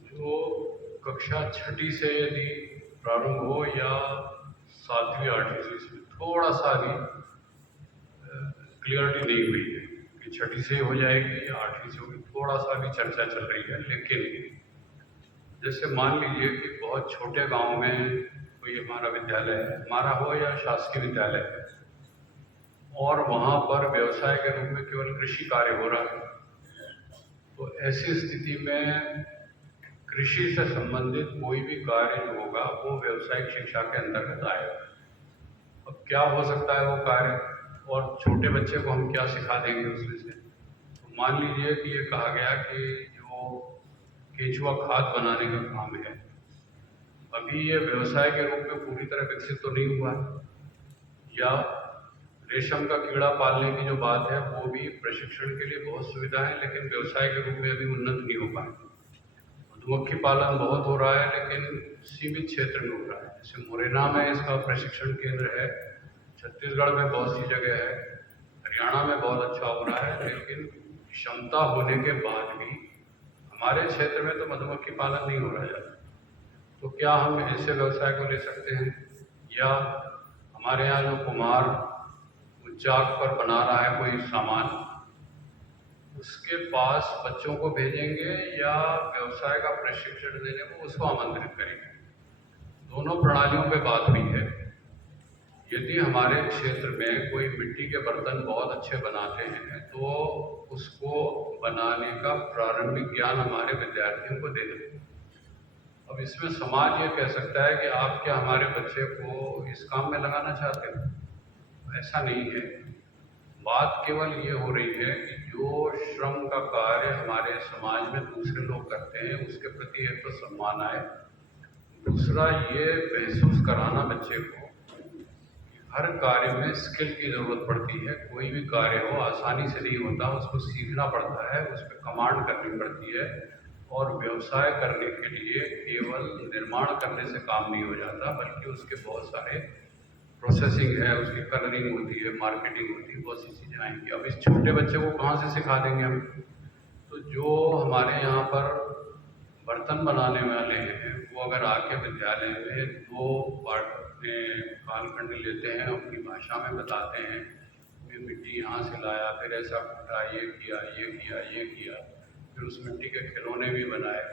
जो कक्षा छठी से यदि प्रारंभ हो या 7वीं 8वीं से, इसमें थोड़ा सा भी क्लियरिटी नहीं हुई है कि छठी से हो जाएगी या 8वीं से होगी, थोड़ा सा भी चर्चा चल रही है। लेकिन जैसे मान लीजिए कि बहुत छोटे गांव में कोई हमारा विद्यालय है, हमारा हो या शासकीय विद्यालय है, और वहाँ पर व्यवसाय के रूप में केवल कृषि कार्य हो रहा है, तो ऐसी स्थिति में कृषि से संबंधित कोई भी कार्य जो होगा वो व्यावसायिक शिक्षा के अंतर्गत आएगा। अब क्या हो सकता है वो कार्य, और छोटे बच्चे को हम क्या सिखा देंगे उसमें से। तो मान लीजिए कि ये कहा गया कि जो केंचुआ खाद बनाने का काम है, अभी ये व्यवसाय के रूप में पूरी तरह विकसित तो नहीं हुआ है, या रेशम का कीड़ा पालने की जो बात है वो भी प्रशिक्षण के लिए बहुत सुविधा है, लेकिन व्यवसाय के रूप में अभी उन्नत नहीं हो पाए। मधुमक्खी पालन बहुत हो रहा है लेकिन सीमित क्षेत्र में हो रहा है। जैसे मुरैना में इसका प्रशिक्षण केंद्र है, छत्तीसगढ़ में बहुत सी जगह है, हरियाणा में बहुत अच्छा हो रहा है, लेकिन क्षमता होने के बाद भी हमारे क्षेत्र में तो मधुमक्खी पालन नहीं हो रहा है। तो क्या हम ऐसे व्यवसाय को ले सकते हैं, या हमारे यहाँ जो कुम्हार चाक पर बना रहा है कोई सामान, उसके पास बच्चों को भेजेंगे या व्यवसाय का प्रशिक्षण देने को उसको आमंत्रित करेंगे। दोनों प्रणालियों पे बात हुई है। यदि हमारे क्षेत्र में कोई मिट्टी के बर्तन बहुत अच्छे बनाते हैं तो उसको बनाने का प्रारंभिक ज्ञान हमारे विद्यार्थियों को देना। अब इसमें समाज ये कह सकता है कि आप क्या हमारे बच्चे को इस काम में लगाना चाहते हो, ऐसा नहीं है। बात केवल ये हो रही है कि जो श्रम का कार्य हमारे समाज में दूसरे लोग करते हैं उसके प्रति एक तो सम्मान आए, दूसरा ये महसूस कराना बच्चे को हर कार्य में स्किल की ज़रूरत पड़ती है। कोई भी कार्य हो आसानी से नहीं होता, उसको सीखना पड़ता है, उस पर कमांड करनी पड़ती है, और व्यवसाय करने के लिए केवल निर्माण करने से काम नहीं हो जाता, बल्कि उसके बहुत सारे प्रोसेसिंग है, उसकी कलरिंग होती है, मार्केटिंग होती है, बहुत सी चीज़ें आएंगी। अब इस छोटे बच्चे को कहाँ से सिखा देंगे हम। तो जो हमारे यहाँ पर बर्तन बनाने वाले हैं वो अगर आके विद्यालय में 2 पार्ट में कालखंड लेते हैं, अपनी भाषा में बताते हैं, मैं मिट्टी यहाँ से लाया, फिर ऐसा कूटा, ये किया, ये किया, ये किया, फिर उस मिट्टी के खिलौने भी बनाए,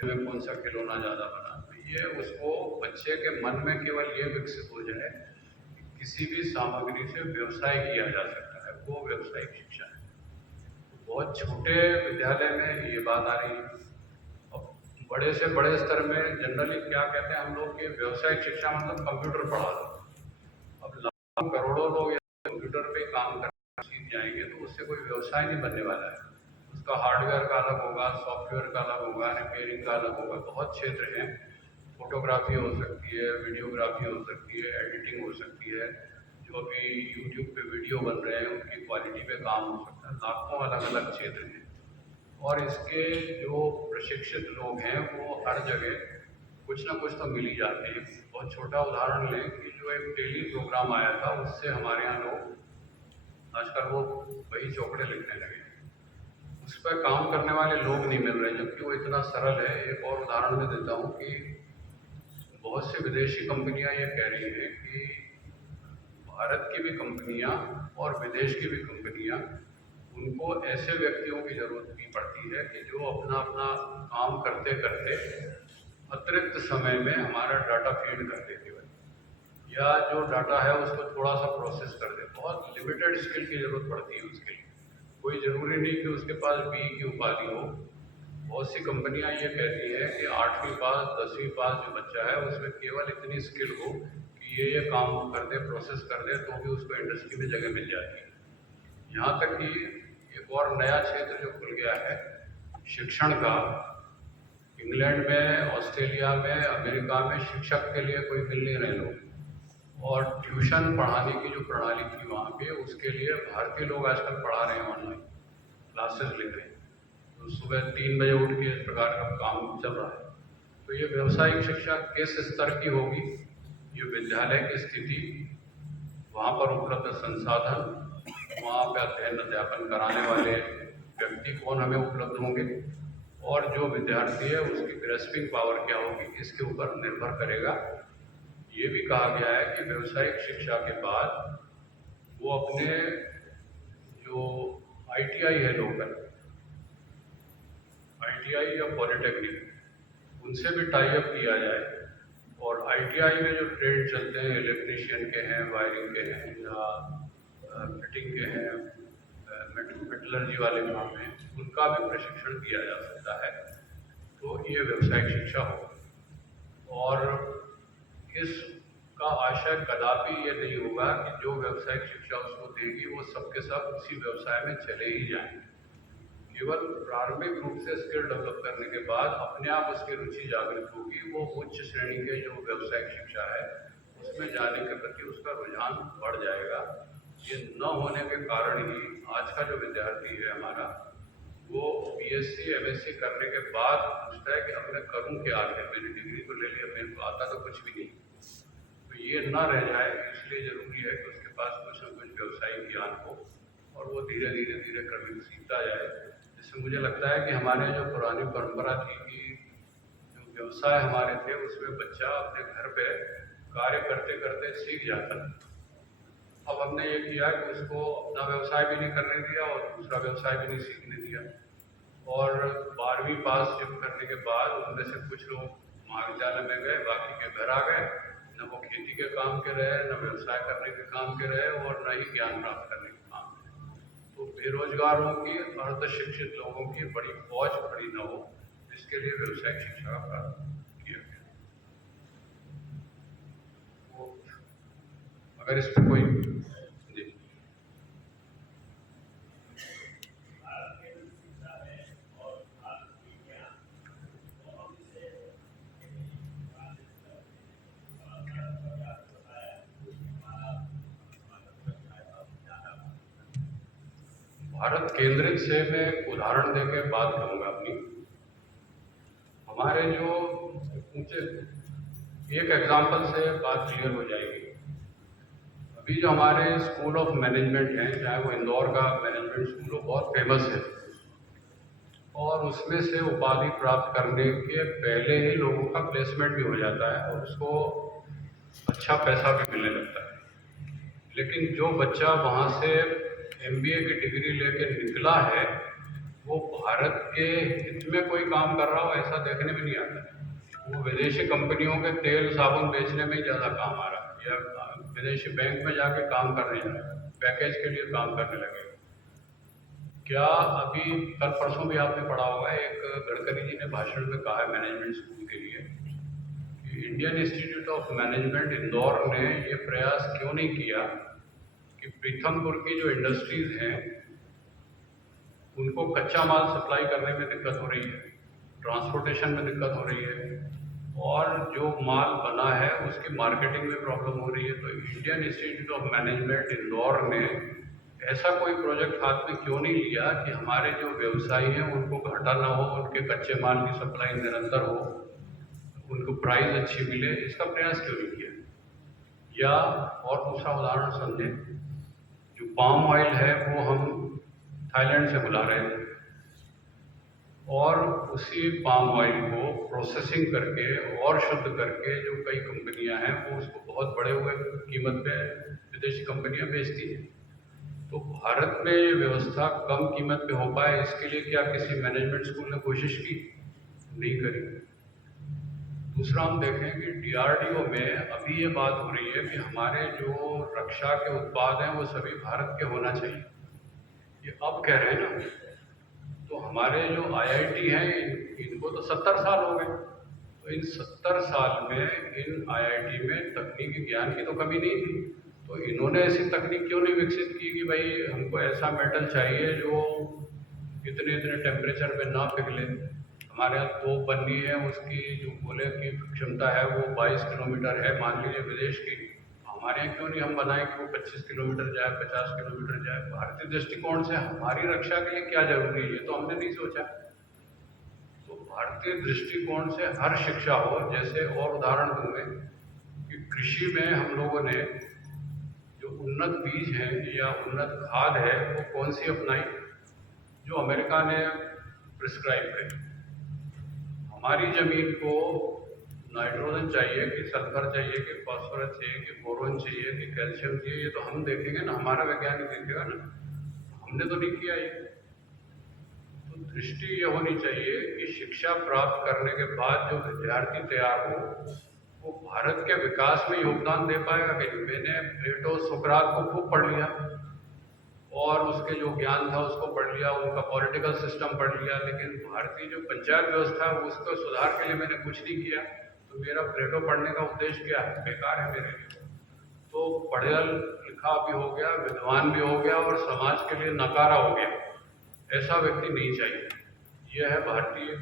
में कौन सा खिलौना ज़्यादा बना, तो ये उसको बच्चे के मन में केवल ये विकसित हो जाए कि किसी भी सामग्री से व्यवसाय किया जा सकता है, वो व्यावसायिक शिक्षा है। बहुत छोटे विद्यालय में ये बात आ रही है। अब बड़े से बड़े स्तर में जनरली क्या कहते हैं हम लोग कि व्यावसायिक शिक्षा मतलब कंप्यूटर पढ़ा दो। अब लाखों करोड़ों लोग कंप्यूटर पे काम करना सीख जाएंगे तो उससे कोई व्यवसाय नहीं बनने वाला है। उसका उसका हार्डवेयर का अलग होगा, सॉफ्टवेयर का अलग होगा, रिपेयरिंग का अलग होगा। बहुत क्षेत्र हैं। फोटोग्राफी हो सकती है, वीडियोग्राफी हो सकती है, एडिटिंग हो सकती है, जो अभी यूट्यूब पे वीडियो बन रहे हैं उनकी क्वालिटी पे काम हो सकता है। लाखों अलग अलग क्षेत्र हैं और इसके जो प्रशिक्षित लोग हैं वो हर जगह कुछ ना कुछ तो मिल ही जाते हैं। बहुत छोटा उदाहरण लें कि जो एक टेली प्रोग्राम आया था उससे हमारे यहाँ लोग आजकल वो वही चौपड़े लिखने लगे। उस पर काम करने वाले लोग नहीं मिल रहे, जबकि वो इतना सरल है। एक और उदाहरण मैं देता हूँ कि बहुत सी विदेशी कंपनियां ये कह रही हैं कि भारत की भी कंपनियां और विदेश की भी कंपनियां, उनको ऐसे व्यक्तियों की ज़रूरत भी पड़ती है कि जो अपना अपना काम करते करते अतिरिक्त समय में हमारा डाटा फीड कर दे केवल, या जो डाटा है उसको थोड़ा सा प्रोसेस कर दे। बहुत लिमिटेड स्किल की ज़रूरत पड़ती है उसके लिए। कोई ज़रूरी नहीं कि उसके पास बी की उपाधि हो। बहुत सी कंपनियां ये कहती हैं कि 8वीं पास 10वीं पास जो बच्चा है उसमें केवल इतनी स्किल हो कि ये काम कर दे, प्रोसेस कर दे, तो भी उसको इंडस्ट्री में जगह मिल जाती है। यहाँ तक कि एक और नया क्षेत्र जो खुल गया है शिक्षण का। इंग्लैंड में, ऑस्ट्रेलिया में, अमेरिका में शिक्षक के लिए कोई मिल नहीं रहे लोग, और ट्यूशन पढ़ाने की जो प्रणाली थी वहाँ पे, उसके लिए भारतीय लोग आजकल पढ़ा रहे हैं, ऑनलाइन क्लासेस ले रहे हैं। तो सुबह 3 बजे उठ के इस प्रकार का काम चल रहा है। तो ये व्यावसायिक शिक्षा किस स्तर की होगी, ये विद्यालय की स्थिति, वहाँ पर उपलब्ध संसाधन, वहाँ पे अध्ययन अध्यापन कराने वाले व्यक्ति कौन हमें उपलब्ध होंगे, और जो विद्यार्थी है उसकी ग्रेस्पिंग पावर क्या होगी, इसके ऊपर निर्भर करेगा। ये भी कहा गया है कि व्यावसायिक शिक्षा के बाद वो अपने जो ITI है लोकल, ITI या पॉलिटेक्निक, उनसे भी टाई अप किया जाए। और ITI में जो ट्रेड चलते हैं, इलेक्ट्रीशियन के हैं, वायरिंग के हैं, या फिटिंग के हैं, मेटलर्जी वाले काम हैं, उनका भी प्रशिक्षण दिया जा सकता है। तो ये व्यावसायिक शिक्षा हो। और इसका आशय कदापि ये नहीं होगा कि जो व्यावसायिक शिक्षा उसको देगी वो सबके सब उसी व्यवसाय में चले ही जाएंगे। केवल प्रारंभिक रूप से स्किल डेवलप करने के बाद अपने आप उसकी रुचि जागृत होगी, वो उच्च श्रेणी के जो व्यावसायिक शिक्षा है उसमें जाने के प्रति उसका रुझान बढ़ जाएगा। ये न होने के कारण ही आज का जो विद्यार्थी है हमारा, वो BSc MSc करने के बाद पूछता है कि अब मैं करूँ क्या आगे, मेरी डिग्री तो ले लिया, मेरे को आता तो कुछ भी नहीं। तो ये ना रह जाए, इसलिए ज़रूरी है कि उसके पास कुछ न कुछ व्यावसायिक ज्ञान हो और वो धीरे धीरे क्रमिक सीखता जाए। जिससे मुझे लगता है कि हमारे जो पुरानी परंपरा थी कि जो व्यवसाय हमारे थे उसमें बच्चा अपने घर पे कार्य करते करते सीख जाता है। अब हमने ये किया कि उसको अपना व्यवसाय भी नहीं करने दिया और दूसरा व्यवसाय भी नहीं सीखने दिया। और 12वीं पास जब करने के बाद उनमें से कुछ लोग महाविद्यालय में गए, बाकी के घर आ गए। न वो खेती के काम के रहे, न व्यवसाय करने के काम के रहे, और न ही ज्ञान प्राप्त करने के काम के। तो बेरोजगारों की, अर्ध शिक्षित लोगों की बड़ी फौज खड़ी न हो, इसके लिए व्यावसायिक शिक्षा का प्रावधान किया गया। तो अगर इस पर कोई भारत केंद्रित से मैं उदाहरण देकर बात करूंगा अपनी। हमारे जो ऊंचे, एक एग्जांपल से बात क्लियर हो जाएगी। अभी जो हमारे स्कूल ऑफ मैनेजमेंट हैं, चाहे वो इंदौर का मैनेजमेंट स्कूल हो, बहुत फेमस है, और उसमें से उपाधि प्राप्त करने के पहले ही लोगों का प्लेसमेंट भी हो जाता है और उसको अच्छा पैसा भी मिलने लगता है। लेकिन जो बच्चा वहाँ से MBA की डिग्री लेके निकला है, वो भारत के हित में कोई काम कर रहा हो ऐसा देखने में नहीं आता है। वो विदेशी कंपनियों के तेल साबुन बेचने में ही ज़्यादा काम आ रहा है, या विदेशी बैंक में जाके काम करने जा रहा है, पैकेज के लिए काम करने लगे। क्या अभी कल परसों भी आपने पढ़ा होगा, एक गडकरी जी ने भाषण में कहा है मैनेजमेंट स्कूल के लिए कि Indian institute of management Indore ने ये प्रयास क्यों नहीं किया कि पीथमपुर की जो इंडस्ट्रीज हैं उनको कच्चा माल सप्लाई करने में दिक्कत हो रही है, ट्रांसपोर्टेशन में दिक्कत हो रही है, और जो माल बना है उसकी मार्केटिंग में प्रॉब्लम हो रही है। तो Indian institute of management Indore ने ऐसा कोई प्रोजेक्ट हाथ में क्यों नहीं लिया कि हमारे जो व्यवसायी हैं उनको घाटा ना हो, उनके कच्चे माल की सप्लाई निरंतर हो, उनको प्राइस अच्छी मिले, इसका प्रयास क्यों नहीं किया? या और दूसरा उदाहरण समझें, जो पाम ऑयल है वो हम थाईलैंड से बुला रहे थे, और उसी पाम ऑयल को प्रोसेसिंग करके और शुद्ध करके जो कई कंपनियां हैं वो उसको बहुत बड़े हुए कीमत पे विदेशी कंपनियां बेचती हैं। तो भारत में ये व्यवस्था कम कीमत पे हो पाए, इसके लिए क्या किसी मैनेजमेंट स्कूल ने कोशिश की? नहीं करी। दूसरा हम देखें कि डीआरडीओ में अभी ये बात हो रही है कि हमारे जो रक्षा के उत्पाद हैं वो सभी भारत के होना चाहिए, ये अब कह रहे हैं ना। तो हमारे जो आईआईटी हैं इनको तो 70 साल हो गए, तो इन 70 साल में इन आईआईटी में तकनीकी ज्ञान की तो कमी नहीं थी, तो इन्होंने ऐसी तकनीक क्यों नहीं विकसित की कि भाई हमको ऐसा मेटल चाहिए जो इतने इतने टेम्परेचर पे ना पिघले। हमारे यहाँ तोप बननी है, उसकी जो गोले की क्षमता है वो 22 किलोमीटर है मान लीजिए विदेश की, हमारे यहाँ क्यों नहीं हम बनाएं कि वो 25 किलोमीटर जाए, 50 किलोमीटर जाए? भारतीय दृष्टिकोण से हमारी रक्षा के लिए क्या जरूरी है, ये तो हमने नहीं सोचा। तो भारतीय दृष्टिकोण से हर शिक्षा हो, जैसे और उदाहरण दूं मैं कि कृषि में हम लोगों ने जो उन्नत बीज है या उन्नत खाद है वो कौन सी अपनाई? जो अमेरिका ने प्रिस्क्राइब करी। हमारी जमीन को नाइट्रोजन चाहिए कि सल्फर चाहिए कि फास्फोरस चाहिए कि बोरोन चाहिए कि कैल्शियम चाहिए, ये तो हम देखेंगे ना, हमारा वैज्ञानिक देखेगा ना, हमने तो नहीं किया ये। तो दृष्टि ये होनी चाहिए कि शिक्षा प्राप्त करने के बाद जो विद्यार्थी तैयार हो वो भारत के विकास में योगदान दे पाएगा कि नहीं? मैंने प्लेटो सुकरात को खूब पढ़ लिया और उसके जो ज्ञान था उसको पढ़ लिया, उनका पॉलिटिकल सिस्टम पढ़ लिया, लेकिन भारतीय जो पंचायत व्यवस्था है उसको सुधार के लिए मैंने कुछ नहीं किया, तो मेरा प्लेटो पढ़ने का उद्देश्य क्या है? बेकार है मेरे लिए। तो पढ़ा लिखा भी हो गया, विद्वान भी हो गया और समाज के लिए नकारा हो गया, ऐसा व्यक्ति नहीं चाहिए। यह है भारतीय।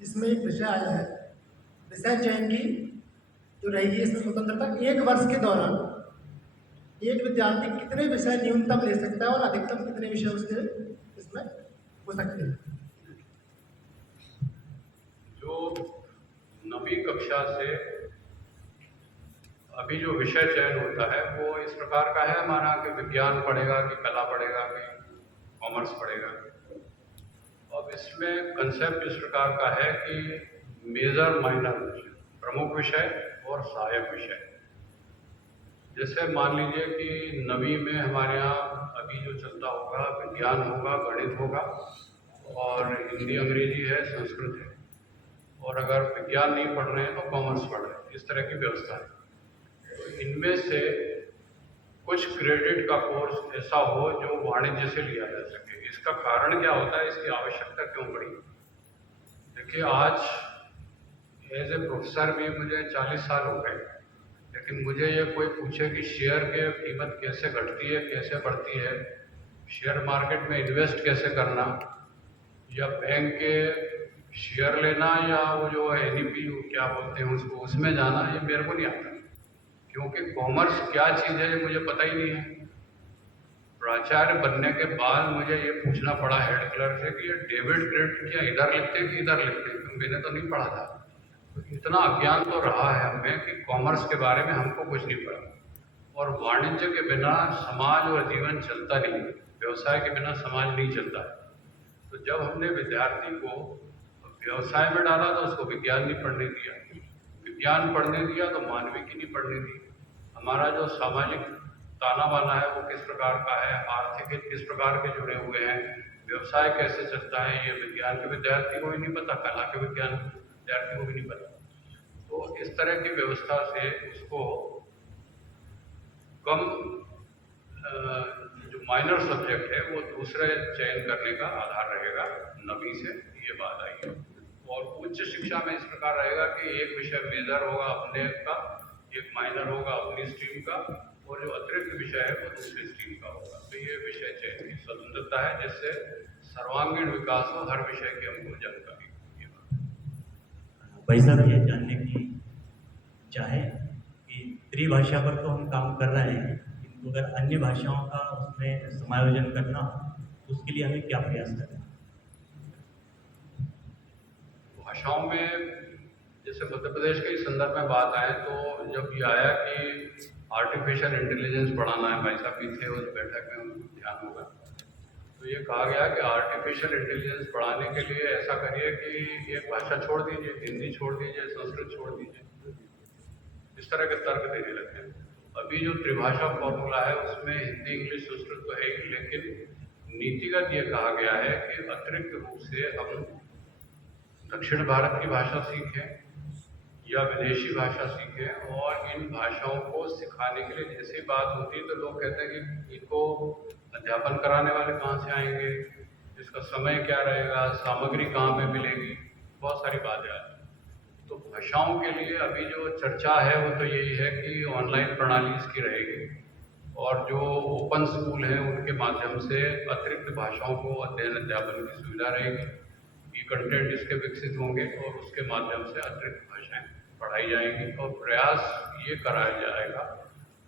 इसमें एक विषय आया है, विषय चयन की जो रहेगी इसमें स्वतंत्रता, 1 वर्ष के दौरान एक विद्यार्थी कितने विषय न्यूनतम ले सकता है और अधिकतम कितने विषय उसके इसमें हो सकते हैं? जो 9वीं कक्षा से अभी जो विषय चयन होता है वो इस प्रकार का है हमारा कि विज्ञान पढ़ेगा कि कला पढ़ेगा कि कॉमर्स पढ़ेगा। अब इसमें कंसेप्ट इस प्रकार का है कि मेजर माइनर विषय, प्रमुख विषय और सहायक विषय। जैसे मान लीजिए कि 9वीं में हमारे यहाँ अभी जो चलता होगा विज्ञान होगा, गणित होगा और हिंदी अंग्रेजी है, संस्कृत है, और अगर विज्ञान नहीं पढ़ रहे हैं तो कॉमर्स पढ़ रहे हैं, इस तरह की व्यवस्था है। तो इनमें से कुछ क्रेडिट का कोर्स ऐसा हो जो वाणिज्य से लिया जा सके। इसका कारण क्या होता है, इसकी आवश्यकता क्यों पड़ी? देखिए, आज एज ए प्रोफेसर भी मुझे 40 साल हो गए, लेकिन मुझे ये कोई पूछे कि शेयर की कीमत कैसे घटती है, कैसे बढ़ती है, शेयर मार्केट में इन्वेस्ट कैसे करना, या बैंक के शेयर लेना, या वो जो एनईपी क्या बोलते हैं उसको, उसमें जाना, ये मेरे को नहीं आता, क्योंकि कॉमर्स क्या चीज़ है ये मुझे पता ही नहीं है। प्राचार्य बनने के बाद मुझे ये पूछना पड़ा हेड क्लर्क से कि ये डेबिट क्रेडिट क्या इधर लिखते हैं कि इधर लिखते हैं, क्योंकि मैंने तो नहीं पढ़ा था। तो इतना अज्ञान तो रहा है हमें कि कॉमर्स के बारे में हमको कुछ नहीं पड़ा। और वाणिज्य के बिना समाज और जीवन चलता नहीं, व्यवसाय के बिना समाज नहीं चलता। तो जब हमने विद्यार्थी को व्यवसाय में डाला तो उसको विज्ञान नहीं पढ़ने दिया, विज्ञान पढ़ने दिया तो मानविकी नहीं पढ़ने दी। हमारा जो सामाजिक ताना बाना है वो किस प्रकार का है, आर्थिक हित किस प्रकार के जुड़े हुए हैं, व्यवसाय कैसे चलता है, ये विज्ञान के विद्यार्थी को भी नहीं पता, कला के विज्ञान विद्यार्थी को भी नहीं पता। तो इस तरह की व्यवस्था से उसको कम जो माइनर सब्जेक्ट है वो दूसरे चयन करने का आधार रहेगा 9वीं से, ये बात आई है। और उच्च शिक्षा में इस प्रकार रहेगा कि एक विषय मेजर होगा अपने का, एक माइनर होगा अपनी स्ट्रीम का, और जो अतिरिक्त विषय है वो दूसरी स्ट्रीम का होगा। तो ये विषय चयन की स्वतंत्रता है, जिससे सर्वांगीण विकास हो हर विषय की हमको जानकारी। भाई साहब, ये जानने की चाहे कि त्रिभाषा पर तो हम काम कर रहे हैं, किंतु अगर अन्य भाषाओं का उसमें समायोजन करना हो तो उसके लिए हमें क्या प्रयास करना है? भाषाओं में जैसे मध्य प्रदेश के इस संदर्भ में बात आए तो जब ये आया कि आर्टिफिशियल इंटेलिजेंस पढ़ाना है, भाई साहब भी थे उस बैठक में, उनको ध्यान होगा, तो ये कहा गया कि आर्टिफिशियल इंटेलिजेंस पढ़ाने के लिए ऐसा करिए कि एक भाषा छोड़ दीजिए, हिंदी छोड़ दीजिए, संस्कृत छोड़ दीजिए, इस तरह के तर्क देने लगे। अभी जो त्रिभाषा फॉर्मूला है उसमें हिंदी, इंग्लिश, संस्कृत तो है ही, लेकिन नीतिगत ये कहा गया है कि अतिरिक्त रूप से हम दक्षिण भारत की भाषा सीखें या विदेशी भाषा सीखें, और इन भाषाओं को सिखाने के लिए जैसी बात होती है तो लोग कहते हैं कि इनको अध्यापन कराने वाले कहाँ से आएंगे, इसका समय क्या रहेगा, सामग्री कहाँ पे मिलेगी, बहुत सारी बातें आती हैं। तो भाषाओं के लिए अभी जो चर्चा है वो तो यही है कि ऑनलाइन प्रणाली इसकी रहेगी, और जो ओपन स्कूल हैं उनके माध्यम से अतिरिक्त भाषाओं को अध्ययन अध्यापन की सुविधा रहेगी, ये कंटेंट इसके विकसित होंगे और उसके माध्यम से अतिरिक्त भाषाएं पढ़ाई जाएंगी। और प्रयास ये कराया जाएगा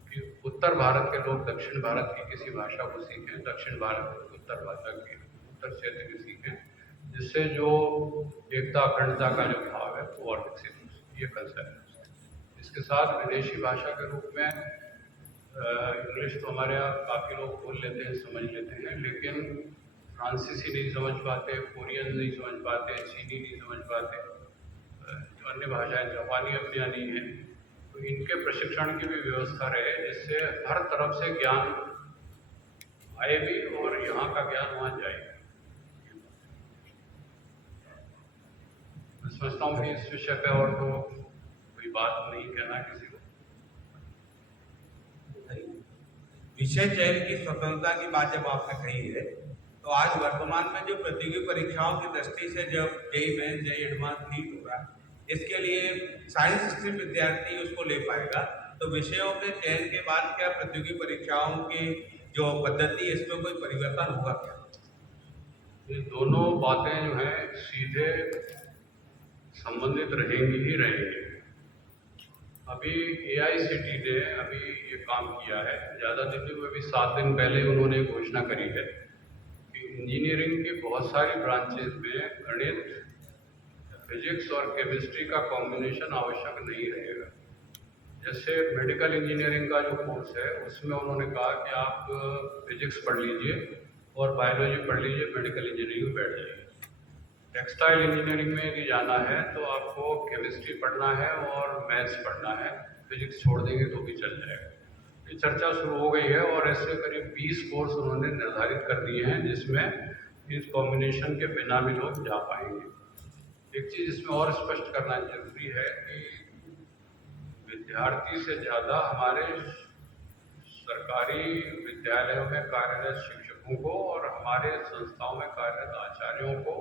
कि उत्तर भारत के लोग दक्षिण भारत की किसी भाषा को सीखें, दक्षिण भारत की उत्तर भाषा की, उत्तर क्षेत्र की सीखें, जिससे जो एकता अखंडता का जो भाव है वो और विकसित हो। ये कंसेप्ट है। इसके साथ विदेशी भाषा के रूप में इंग्लिश तो हमारे यहाँ काफ़ी लोग बोल लेते हैं, समझ लेते हैं, लेकिन फ्रांसीसी नहीं समझ पाते, कोरियन नहीं समझ पाते, चीनी नहीं समझ पाते, जो अन्य भाषाएं जापानी अपनी नहीं है, तो इनके प्रशिक्षण की भी व्यवस्था रहे, जिससे हर तरफ से ज्ञान आए भी और यहाँ का ज्ञान वहाँ जाए। मैं समझता हूँ कि इस विषय पे और तो कोई बात नहीं कहना किसी को। विषय चयन की स्वतंत्रता की बात जब आपने कही है, तो आज वर्तमान में जो प्रतियोगी परीक्षाओं की दृष्टि से जब JEE mains, JEE advance NEET हो रहा है, इसके लिए साइंस स्ट्रीम विद्यार्थी उसको ले पाएगा, तो विषयों के चयन के बाद क्या प्रतियोगी परीक्षाओं की जो पद्धति है इसमें कोई परिवर्तन होगा क्या? ये दोनों बातें जो हैं सीधे संबंधित रहेंगी ही रहेंगी। अभी AICTE ने अभी ये काम किया है, ज़्यादा दिन नहीं हुए, अभी 7 दिन पहले उन्होंने घोषणा करी है कि इंजीनियरिंग की बहुत सारी ब्रांचेज में गणित, फिजिक्स और केमिस्ट्री का कॉम्बिनेशन आवश्यक नहीं रहेगा। जैसे मेडिकल इंजीनियरिंग का जो कोर्स है उसमें उन्होंने कहा कि आप फिजिक्स पढ़ लीजिए और बायोलॉजी पढ़ लीजिए, मेडिकल इंजीनियरिंग में बैठ जाइए। टेक्सटाइल इंजीनियरिंग में यदि जाना है तो आपको केमिस्ट्री पढ़ना है और मैथ्स पढ़ना है, फिजिक्स छोड़ देंगे तो भी चल जाएगा। ये चर्चा शुरू हो गई है और ऐसे करीब 20 कोर्स उन्होंने निर्धारित कर दिए हैं जिसमें इस कॉम्बिनेशन के बिना भी लोग जा पाएंगे। एक चीज़ इसमें और स्पष्ट करना जरूरी है कि विद्यार्थी से ज़्यादा हमारे सरकारी विद्यालयों में कार्यरत शिक्षकों को और हमारे संस्थाओं में कार्यरत आचार्यों को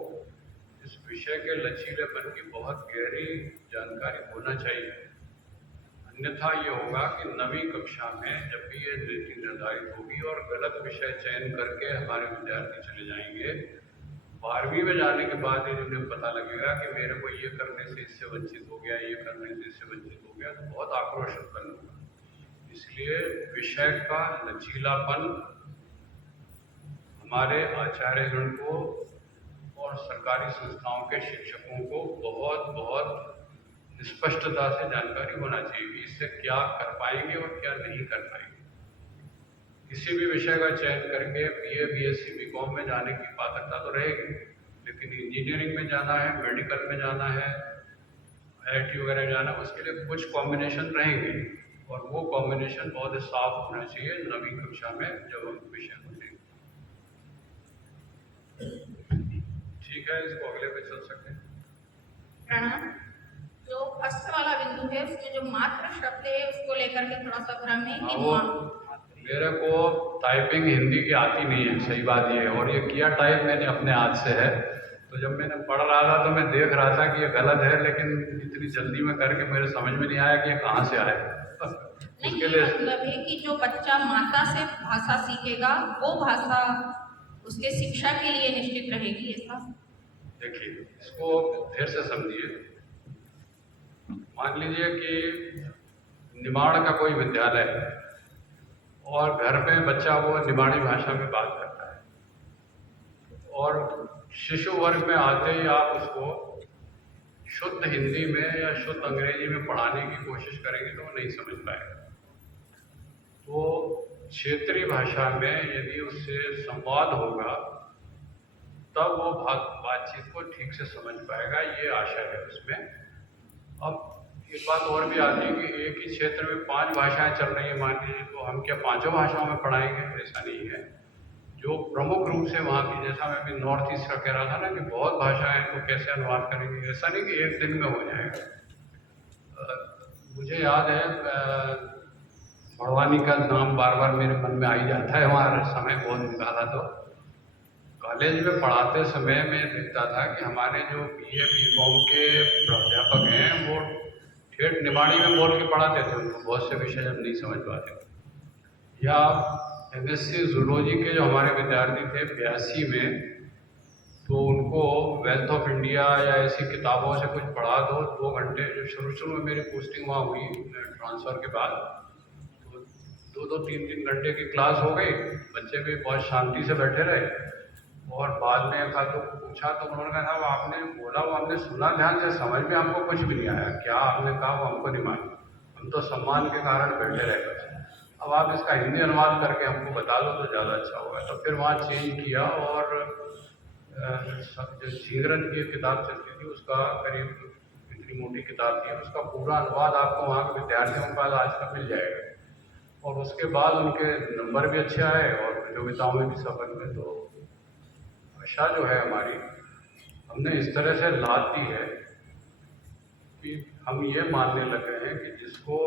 इस विषय के लचीलेपन की बहुत गहरी जानकारी होना चाहिए। अन्यथा ये होगा कि नवीं कक्षा में जब भी ये नीति निर्धारित होगी और गलत विषय चयन करके हमारे विद्यार्थी चले जाएंगे, 12वीं में जाने के बाद ही उन्हें पता लगेगा कि मेरे को ये करने से इससे वंचित हो गया, ये करने से इससे वंचित हो गया, तो बहुत आक्रोश उत्पन्न होगा। इसलिए विषय का लचीलापन हमारे आचार्यगण को और सरकारी संस्थाओं के शिक्षकों को बहुत बहुत स्पष्टता से जानकारी होना चाहिए, इससे क्या कर पाएंगे और क्या नहीं कर पाएंगे। किसी भी विषय का चयन करके BA, BSc, BCom में जाने की पात्रता तो रहेगी, लेकिन इंजीनियरिंग में जाना है, मेडिकल में जाना है, IIT वगैरह जाना, उसके लिए कुछ कॉम्बिनेशन रहेंगे और वो कॉम्बिनेशन बहुत साफ होना चाहिए नवीं कक्षा में जब हम विषय पढ़ेंगे। ठीक है, इसको अगले पे चल सकते हैं। प्रणाम। जो फर्स्ट वाला बिंदु है उसमें जो मात्र शब्द है उसको लेकर के थोड़ा सा भ्रम है कि वो मेरे को टाइपिंग हिंदी की आती नहीं है, सही बात ये है, और ये किया टाइप मैंने अपने हाथ से है, तो जब मैंने पढ़ रहा था तो मैं देख रहा था कि ये गलत है, लेकिन इतनी जल्दी में करके मेरे समझ में नहीं आया कि ये कहाँ से आया। नहीं, उसके ये लिए मतलब है कि जो बच्चा माता से भाषा सीखेगा वो भाषा उसके शिक्षा के लिए निश्चित रहेगी, ऐसा? देखिए, इसको फिर से समझिए। मान लीजिए कि निमाड़ का कोई विद्यालय है और घर में बच्चा वो निमाड़ी भाषा में बात करता है और शिशु वर्ग में आते ही आप उसको शुद्ध हिंदी में या शुद्ध अंग्रेजी में पढ़ाने की कोशिश करेंगे तो वो नहीं समझ पाएगा। तो क्षेत्रीय भाषा में यदि उससे संवाद होगा तब वो बातचीत को ठीक से समझ पाएगा, ये आशा है उसमें। अब एक बात और भी आती है कि एक ही क्षेत्र में 5 भाषाएं चल रही हैं मान लीजिए, तो हम क्या 5 भाषाओं में पढ़ाएंगे? ऐसा नहीं है। जो प्रमुख रूप से वहाँ की, जैसा मैं अभी नॉर्थ ईस्ट का कह रहा था ना कि बहुत भाषाएं तो कैसे अनुवाद करेंगे, ऐसा नहीं कि एक दिन में हो जाएगा। मुझे याद है भड़वानी का नाम बार बार मेरे मन में आई जाता है, वहाँ समय बहुत निकाला। तो कॉलेज में पढ़ाते समय मैं देखता था कि हमारे जो BA BCom के प्राध्यापक हैं वो ठेठ निमाड़ी में बोल के पढ़ाते थे उनको, बहुत से विषय जब नहीं समझ पाते थे। या MSc जूलॉजी के जो हमारे विद्यार्थी थे 82 में, तो उनको वेल्थ ऑफ इंडिया या ऐसी किताबों से कुछ पढ़ा दो 2 घंटे। जो शुरू में मेरी पोस्टिंग वहाँ हुई ट्रांसफ़र के बाद, तो 2-2, 3-3 घंटे की क्लास हो गई, बच्चे भी बहुत शांति से बैठे रहे। और बाद में एक आध पूछा तो उन्होंने कहा साहब आपने बोला वो हमने सुना ध्यान से, समझ में हमको कुछ भी नहीं आया, क्या आपने कहा वो हमको नहीं मालूम, हम तो सम्मान के कारण बैठे रहे बस। अब आप इसका हिंदी अनुवाद करके हमको बता दो तो ज़्यादा अच्छा होगा। तो फिर वहाँ चेंज किया और जो झींगरन की किताब चलती थी उसका करीब इतनी मोटी किताब थी, उसका पूरा अनुवाद आपको वहाँ के विद्यार्थियों के पास आज तक मिल जाएगा। और उसके बाद उनके नंबर भी अच्छे आए और प्रतियोगिताओं में भी सफल हुए। तो भाषा जो है हमारी, हमने इस तरह से लाद दी है कि हम ये मानने लग गए हैं कि जिसको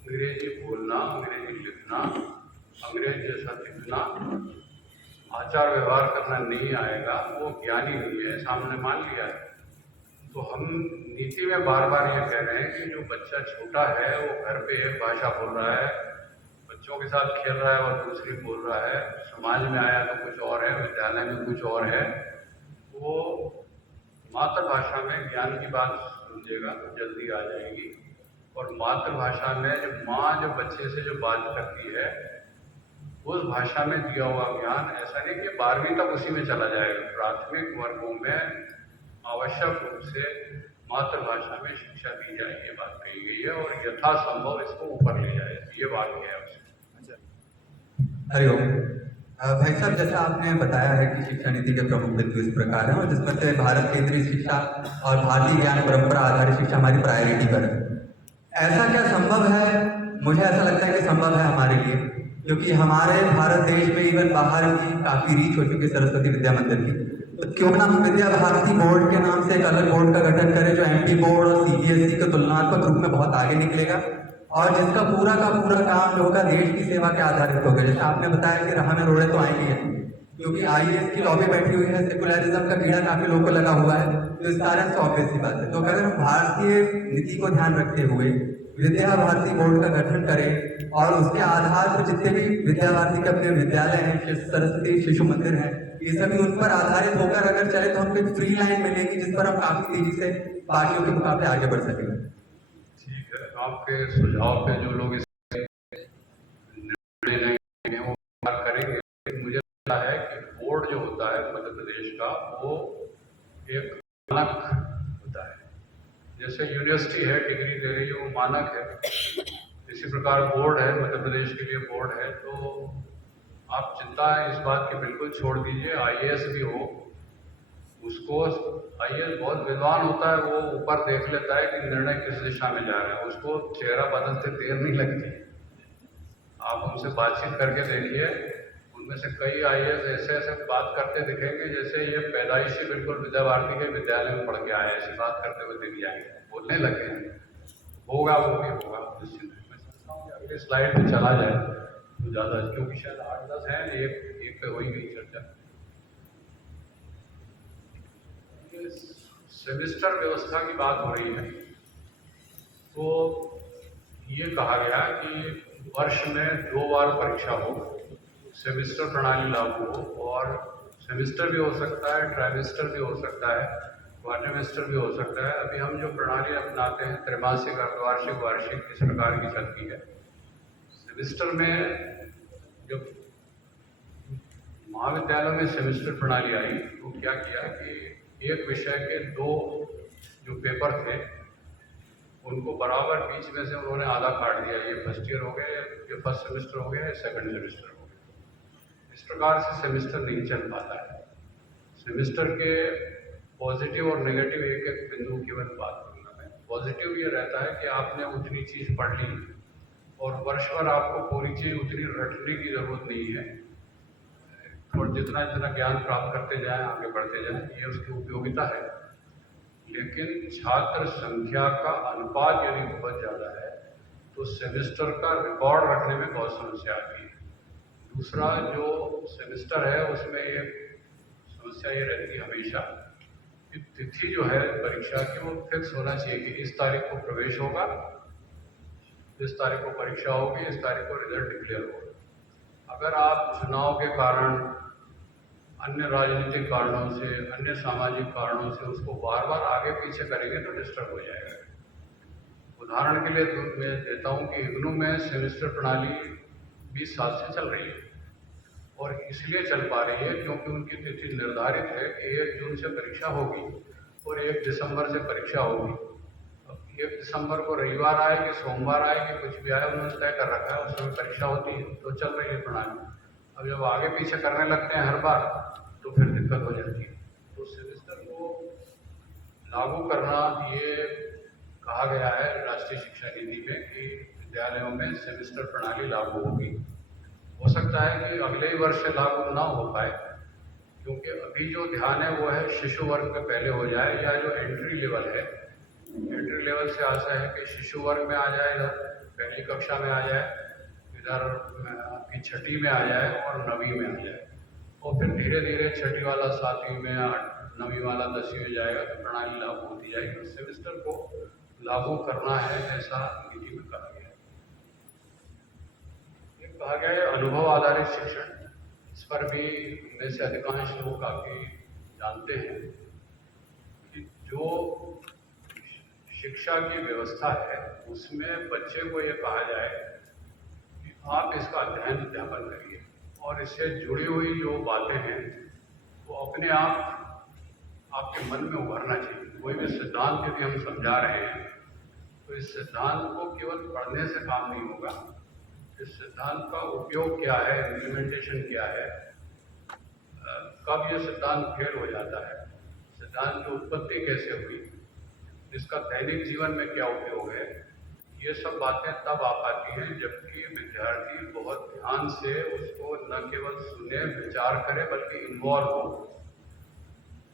अंग्रेजी बोलना, अंग्रेजी लिखना, अंग्रेज जैसा दिखना, आचार व्यवहार करना नहीं आएगा वो ज्ञानी नहीं है, ऐसा हमने मान लिया है। तो हम नीति में बार बार ये कह रहे हैं कि जो बच्चा छोटा है वो घर पे एक भाषा बोल रहा है, बच्चों के साथ खेल रहा है और दूसरी बोल रहा है, समाज में आया तो कुछ और है, विद्यालय में कुछ और है। वो मातृभाषा में ज्ञान की बात समझेगा तो जल्दी आ जाएगी। और मातृभाषा में जब माँ जब बच्चे से जो बात करती है उस भाषा में दिया हुआ ज्ञान, ऐसा नहीं कि 12वीं तक उसी में चला जाएगा, प्राथमिक वर्गों में आवश्यक रूप से मातृभाषा में शिक्षा दी जाए, ये बात कही गई है। और यथासंभव इसको ऊपर ले जाए, ये वाक्य है उसमें। हरिओम। भाई साहब, जैसा आपने बताया है कि शिक्षा नीति के प्रमुख बिंदु इस प्रकार हैं और जिसमें से भारत केंद्रीय शिक्षा और भारतीय ज्ञान परंपरा आधारित शिक्षा हमारी प्रायोरिटी पर है। ऐसा क्या संभव है? मुझे ऐसा लगता है कि संभव है हमारे लिए, क्योंकि हमारे भारत देश में इवन बाहर की काफी रीच हो चुकी है सरस्वती विद्या मंदिर की। तो क्यों ना हम विद्या भारती बोर्ड के नाम से एक अलग बोर्ड का गठन करें जो MP बोर्ड और CBSE के तुलनात्मक रूप में बहुत आगे निकलेगा और जिसका पूरा का पूरा काम जो होगा देश की सेवा के आधारित होगा। जैसे आपने बताया कि राह में रोड़े तो आएंगे हैं, क्योंकि IAS की लॉबी बैठी हुई है, सेकुलरिज्म का कीड़ा काफी लोगों को लगा हुआ है, तो इस कारण से ऑब्वियस सी बात है। तो अगर हम भारतीय नीति को ध्यान रखते हुए विद्या भारती बोर्ड का गठन करें और उसके आधार पर जितने भी विद्या भारती के अपने विद्यालय हैं, सरस्वती शिशु मंदिर हैं, ये सभी उन पर आधारित होकर अगर चले तो हमको एक फ्री लाइन मिलेगी जिस पर हम काफी तेजी से बाकियों के मुकाबले आगे बढ़ सकेंगे। ठीक है, आपके सुझाव पे जो लोग इस निर्णय लेंगे वो बात करेंगे। मुझे लगता है कि बोर्ड जो होता है मध्य प्रदेश का वो एक मानक होता है, जैसे यूनिवर्सिटी है डिग्री दे रही है वो मानक है, इसी प्रकार बोर्ड है, मध्य प्रदेश के लिए बोर्ड है। तो आप चिंता इस बात की बिल्कुल छोड़ दीजिए। IAS भी हो, उसको IAS बहुत विद्वान होता है, वो ऊपर देख लेता है कि निर्णय किस दिशा में जा रहा है, उसको चेहरा बदलते देर नहीं लगती। आप उनसे बातचीत करके देखिए, उनमें से कई IAS ऐसे ऐसे बात करते दिखेंगे जैसे ये पैदाइशी बिल्कुल विद्या भारती के विद्यालय में पढ़ के आए, ऐसी बात करते हुए दिख जाएंगे, बोलने लगे होगा, वो भी होगा निश्चित। मैं समझता हूँ कि अगले स्लाइड पे चला जाए तो ज़्यादा, क्योंकि शायद 8-10 हैं, एक पे हो ही गई चर्चा। सेमेस्टर व्यवस्था की बात हो रही है, तो ये कहा गया कि वर्ष में 2 बार परीक्षा हो, सेमेस्टर प्रणाली लागू हो, और सेमेस्टर भी हो सकता है, ट्राइमेस्टर भी हो सकता है, क्वाड्रेमेस्टर भी हो सकता है। अभी हम जो प्रणाली अपनाते हैं त्रैमासिक, अर्धवार्षिक, वार्षिक, इस प्रकार की चलती है। सेमेस्टर में जब महाविद्यालयों में सेमेस्टर प्रणाली आई तो क्या किया कि एक विषय के 2 जो पेपर थे उनको बराबर बीच में से उन्होंने आधा काट दिया, ये फर्स्ट ईयर हो गया, ये फर्स्ट सेमेस्टर हो गया, ये सेकंड सेमेस्टर हो गया। इस प्रकार से सेमेस्टर नहीं चल पाता है। सेमेस्टर के पॉजिटिव और नेगेटिव एक एक बिंदु की बात करूँगा मैं। पॉजिटिव ये रहता है कि आपने उतनी चीज़ पढ़ ली और वर्ष भर आपको पूरी चीज़ उतनी रटने की ज़रूरत नहीं है, और जितना जितना ज्ञान प्राप्त करते जाएं, आगे बढ़ते जाएं, ये उसकी उपयोगिता है। लेकिन छात्र संख्या का अनुपात यदि बहुत ज़्यादा है तो सेमेस्टर का रिकॉर्ड रखने में बहुत समस्या आती है। दूसरा, जो सेमेस्टर है उसमें एक समस्या ये रहती है हमेशा कि तिथि जो है परीक्षा की वो फिक्स होना चाहिए कि इस तारीख को प्रवेश होगा, इस तारीख को परीक्षा होगी, इस तारीख को रिजल्ट डिक्लेयर होगा। अगर आप चुनाव के कारण, अन्य राजनीतिक कारणों से, अन्य सामाजिक कारणों से उसको बार बार आगे पीछे करेंगे तो डिस्टर्ब हो जाएगा। उदाहरण के लिए मैं देता हूँ कि इग्नू में सेमेस्टर प्रणाली 20 साल से चल रही है, और इसलिए चल पा रही है क्योंकि उनकी तिथि निर्धारित है कि 1 जून से परीक्षा होगी और 1 दिसंबर से परीक्षा होगी। अब 1 दिसंबर को रविवार आए कि सोमवार आए कि कुछ भी आए, उन्होंने तय कर रखा है, उस समय परीक्षा होती है, तो चल रही है प्रणाली। अब जब आगे पीछे करने लगते हैं हर बार तो फिर दिक्कत हो जाती है। तो सेमेस्टर को लागू करना, ये कहा गया है राष्ट्रीय शिक्षा नीति में कि विद्यालयों में सेमेस्टर प्रणाली लागू होगी। हो सकता है कि अगले ही वर्ष से लागू ना हो पाए, क्योंकि अभी जो ध्यान है वो है शिशु वर्ग में पहले हो जाए, या जो एंट्री लेवल है, एंट्री लेवल से आशा है कि शिशु वर्ग में आ जाए, इधर पहली कक्षा में आ जाए, इधर आपकी छठी में आ जाए और 9वीं में आ जाए, और फिर धीरे धीरे छठी वाला 7वीं में, 9वीं वाला 10वीं में जाएगा तो प्रणाली लागू होती जाएगी। तो सेमेस्टर को लागू करना है ऐसा नीति में कहा गया है। कहा गया है अनुभव आधारित शिक्षण, इस पर भी में से अधिकांश लोग काफ़ी जानते हैं कि जो शिक्षा की व्यवस्था है उसमें बच्चे को ये कहा जाए कि आप इसका अध्ययन अध्यापन करिए, और इससे जुड़ी हुई जो बातें हैं वो अपने आप आपके मन में उभरना चाहिए। कोई भी सिद्धांत यदि हम समझा रहे हैं तो इस सिद्धांत को केवल पढ़ने से काम नहीं होगा, इस सिद्धांत का उपयोग क्या है, इम्प्लीमेंटेशन क्या है, कब ये सिद्धांत फेल हो जाता है, सिद्धांत की उत्पत्ति कैसे हुई, इसका दैनिक जीवन में क्या उपयोग है, ये सब बातें तब आ पाती हैं जबकि विद्यार्थी बहुत ध्यान से उसको न केवल सुने, विचार करे, बल्कि इन्वॉल्व हो।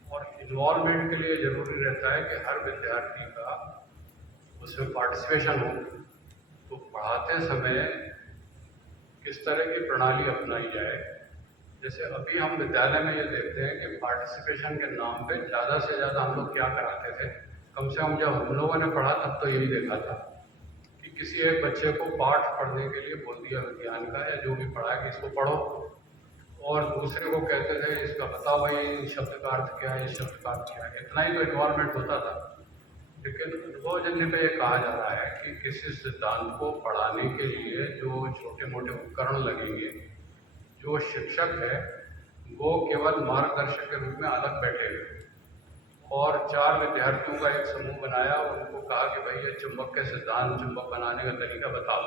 और इन्वॉल्वमेंट के लिए जरूरी रहता है कि हर विद्यार्थी का उसमें पार्टिसिपेशन हो। तो पढ़ाते समय किस तरह की प्रणाली अपनाई जाए, जैसे अभी हम विद्यालय में ये देखते हैं कि पार्टिसिपेशन के नाम पे ज़्यादा से ज़्यादा हम लोग क्या कराते थे, कम से कम जब हम लोगों ने पढ़ा तब तो यही देखा था कि किसी एक बच्चे को पाठ पढ़ने के लिए बोल दिया विज्ञान का या जो भी पढ़ा कि इसको पढ़ो, और दूसरे को कहते थे इसका बताओ भाई इस शब्द का अर्थ क्या है, इस शब्द का अर्थ क्या है। इतना ही तो इन्वॉल्वमेंट होता था। लेकिन अनुभवजन्य पे ये कहा जा रहा है कि किसी सिद्धांत को पढ़ाने के लिए जो छोटे मोटे उपकरण लगेंगे, जो शिक्षक है वो केवल मार्गदर्शक के रूप में अलग बैठेगा, और 4 विद्यार्थियों का एक समूह बनाया, उनको कहा कि भाई ये चुंबक के सिद्धांत, चुंबक बनाने का तरीका बताओ।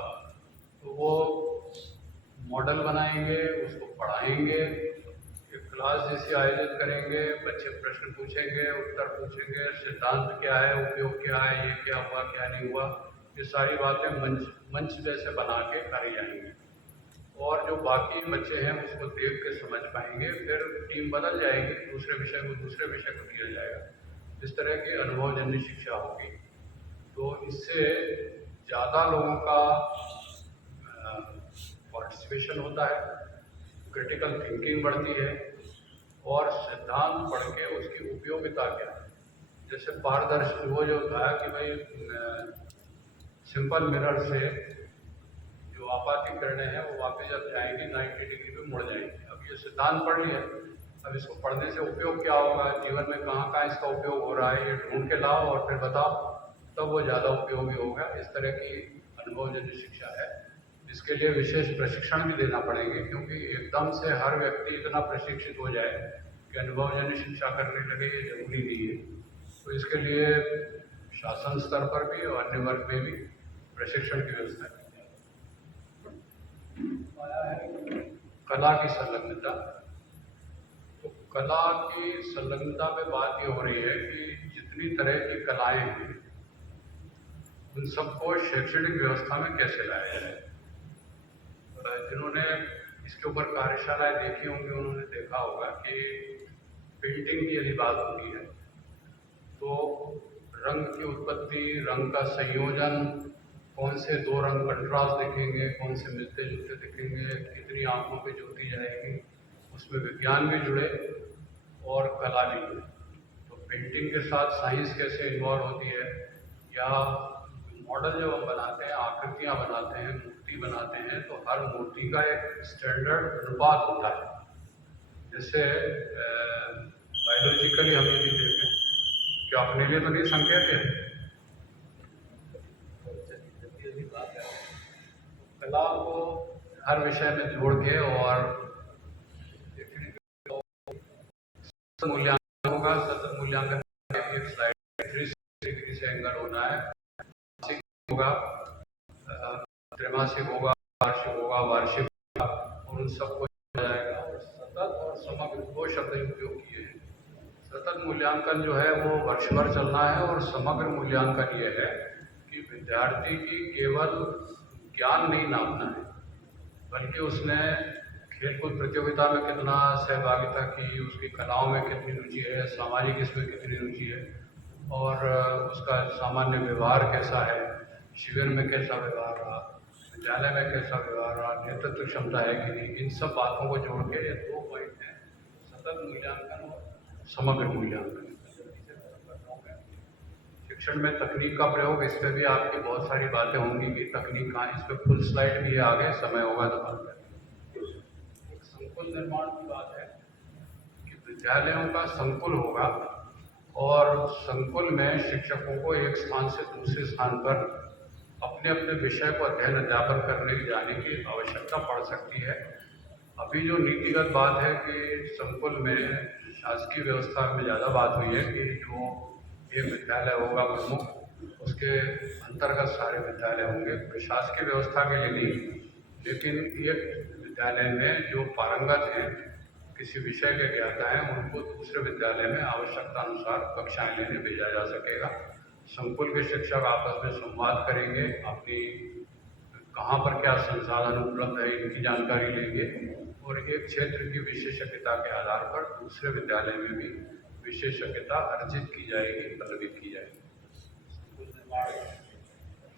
तो वो मॉडल बनाएंगे, उसको पढ़ाएंगे, एक क्लास जैसी आयोजित करेंगे, बच्चे प्रश्न पूछेंगे, उत्तर पूछेंगे, सिद्धांत क्या है, उपयोग क्या है, ये क्या हुआ, क्या नहीं हुआ, ये सारी बातें मंच जैसे बना के करी जाएंगी, और जो बाकी बच्चे हैं उसको देख के समझ पाएंगे। फिर टीम बदल जाएगी, दूसरे विषय को दिया जाएगा। इस तरह की अनुभवजन्य शिक्षा होगी, तो इससे ज़्यादा लोगों का पार्टिसिपेशन होता है, क्रिटिकल थिंकिंग बढ़ती है, और सिद्धांत पढ़ के उसकी उपयोगिता क्या है। जैसे पारदर्शी वो जो था कि भाई सिंपल मिरर से जो आपाती किरणें हैं वो वापस जब जाएंगी 90 डिग्री पे मुड़ जाएंगी। अब ये सिद्धांत पढ़ लिया, अब इसको पढ़ने से उपयोग क्या होगा, जीवन में कहाँ कहाँ इसका उपयोग हो रहा है, ये ढूंढ के लाओ और फिर बताओ, तब वो ज़्यादा उपयोगी होगा। इस तरह की अनुभवजन्य शिक्षा है, इसके लिए विशेष प्रशिक्षण भी देना पड़ेंगे, क्योंकि एकदम से हर व्यक्ति इतना प्रशिक्षित हो जाए कि अनुभवजन्य शिक्षा करने लगे, ये जरूरी नहीं है। तो इसके लिए शासन स्तर पर भी और अन्य वर्ग में भी प्रशिक्षण की व्यवस्था की जाए। कला की संलग्नता, तो कला की संलग्नता पे बात ये हो रही है कि जितनी तरह की कलाएं हैं उन सबको शैक्षणिक व्यवस्था में कैसे लाया जाए। जिन्होंने इसके ऊपर कार्यशालाएं देखी होंगी उन्होंने देखा होगा कि पेंटिंग की यदि बात होती है तो रंग की उत्पत्ति, रंग का संयोजन, कौन से दो रंग कंट्रास्ट दिखेंगे, कौन से मिलते जुलते दिखेंगे, कितनी आंखों पे ज्योति जाएगी, उसमें विज्ञान भी जुड़े और कला भी जुड़े। तो पेंटिंग के साथ साइंस कैसे इन्वॉल्व होती है, या मॉडल जब हम बनाते हैं, आकृतियाँ बनाते हैं, मूर्ति बनाते हैं, तो हर मूर्ति का एक स्टैंडर्ड अनुपात होता है। जैसे बायोलॉजिकली हम ये भी देखें कि अपने लिए तो नहीं संकेत है, कला को हर विषय में जोड़ के और मूल्यांकन होगा। सतत मूल्यांकन एक स्लाइड 360 डिग्री से एंगल होना है, होगा, त्रैमासिक होगा, वार्षिक होगा, वार्षिक होगा, और उन सबको जाएगा। और सतत और समग्र दो शब्द उपयोग किए हैं। सतत मूल्यांकन जो है वो वर्ष भर चलना है, और समग्र मूल्यांकन ये है कि विद्यार्थी की केवल ज्ञान नहीं नापना है, बल्कि उसने खेलकूद प्रतियोगिता में कितना सहभागिता की, उसकी कलाओं में कितनी रुचि है, सामाजिक इसमें कितनी रुचि है, और उसका सामान्य व्यवहार कैसा है, शिविर में कैसा व्यवहार रहा, विद्यालय में कैसा व्यवहार रहा, नेतृत्व क्षमता है कि नहीं। इन सब बातों को जोड़ के ये दो पॉइंट हैं, सतत मूल्यांकन और समग्र मूल्यांकन। शिक्षण में तकनीक का प्रयोग, इस पर भी आपकी बहुत सारी बातें होंगी कि तकनीक कहाँ, इस पर फुल स्लाइड भी है, आगे समय होगा तो बात करेंगे। एक संकुल निर्माण की बात है कि विद्यालयों का संकुल होगा और संकुल में शिक्षकों को एक स्थान से दूसरे स्थान पर अपने अपने विषय को अध्ययन अध्यापन करने की जाने की आवश्यकता पड़ सकती है। अभी जो नीतिगत बात है कि संकुल में शासकीय व्यवस्था में ज़्यादा बात हुई है कि जो एक विद्यालय होगा प्रमुख, उसके अंतर्गत सारे विद्यालय होंगे, प्रशासकीय व्यवस्था के लिए नहीं, लेकिन एक विद्यालय में जो पारंगत हैं, किसी विषय के ज्ञाता हैं, उनको दूसरे विद्यालय में आवश्यकता अनुसार कक्षाएं लेने भेजा जा सकेगा। संकुल के शिक्षक आपस में संवाद करेंगे, अपनी कहाँ पर क्या संसाधन उपलब्ध है इनकी जानकारी लेंगे, और एक क्षेत्र की विशेषज्ञता के आधार पर दूसरे विद्यालय में भी विशेषज्ञता अर्जित की जाएगी, पदवित की जाएगी।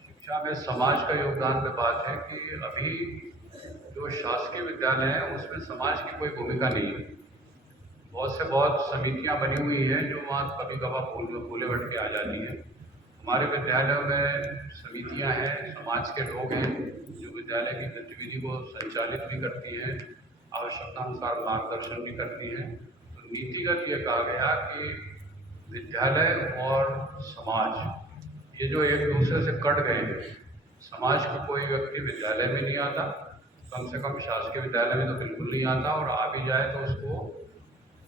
शिक्षा में समाज का योगदान पे बात है कि अभी जो शासकीय विद्यालय है उसमें समाज की कोई भूमिका नहीं है। बहुत समितियां बनी हुई हैं जो वहाँ कभी कभार भूले भट के आ जाती हैं। हमारे विद्यालयों में समितियां हैं, समाज के लोग हैं जो विद्यालय की गतिविधि को संचालित भी करती हैं, आवश्यकता अनुसार मार्गदर्शन भी करती हैं। तो नीतिगत ये कहा गया कि विद्यालय और समाज ये जो एक दूसरे से कट गए हैं, समाज का कोई व्यक्ति विद्यालय में नहीं आता, कम से कम शासकीय विद्यालय में तो बिल्कुल नहीं आता, और आ भी जाए तो उसको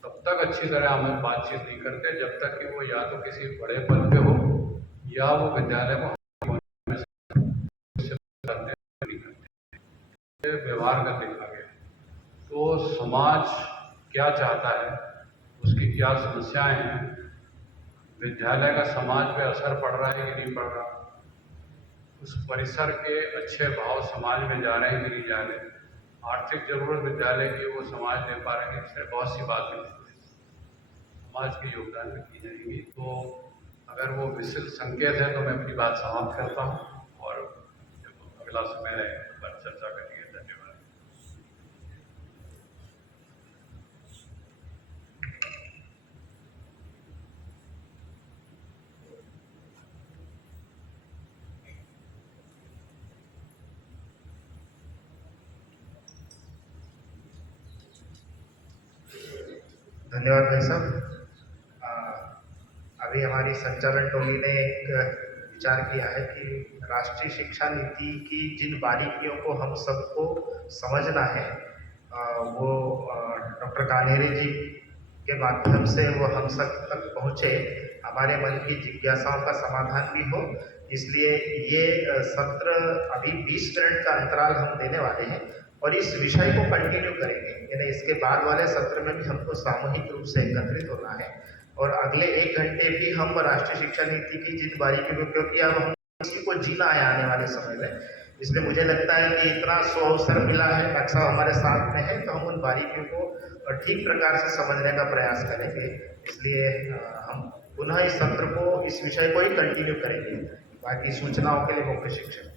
तब तक अच्छी तरह हम बातचीत नहीं करते जब तक कि वो या तो किसी बड़े पद पे हो या वो विद्यालय को व्यवहार कर देखा गया। तो समाज क्या चाहता है, उसकी क्या समस्याएं हैं, विद्यालय का समाज पे असर पड़ रहा है कि नहीं पड़ रहा, उस परिसर के अच्छे भाव समाज में जा रहे हैं कि नहीं जा रहे, आर्थिक जरूरत विद्यालय की वो समाज दे पा रहे हैं, इससे बहुत सी बातें समाज के योगदान में की जाएंगी। तो अगर वो विस्तृत संकेत है तो मैं अपनी बात समाप्त करता हूँ और अगला समय पर चर्चा करेंगे। धन्यवाद। धन्यवाद भाई साहब। अभी हमारी संचालन टोली ने एक विचार किया है कि राष्ट्रीय शिक्षा नीति की जिन बारीकियों को हम सबको समझना है वो डॉक्टर कान्हेरे जी के माध्यम से वो हम सब तक पहुँचे, हमारे मन की जिज्ञासाओं का समाधान भी हो। इसलिए ये सत्र अभी 20 मिनट का अंतराल हम देने वाले हैं और इस विषय को कंटिन्यू करेंगे, यानी इसके बाद वाले सत्र में भी हमको सामूहिक रूप से एकत्रित होना है और अगले 1 घंटे भी हम राष्ट्रीय शिक्षा नीति की जिन बारीकियों को, क्योंकि अब हम इसी को जीना है आने वाले समय में, इसलिए मुझे लगता है कि इतना अवसर मिला है, नक्शा हमारे साथ में है, तो हम उन बारीकियों को ठीक प्रकार से समझने का प्रयास करेंगे। इसलिए हम पुनः इस सत्र को, इस विषय को ही कंटिन्यू करेंगे। बाकी सूचनाओं के लिए मुख्य शिक्षक।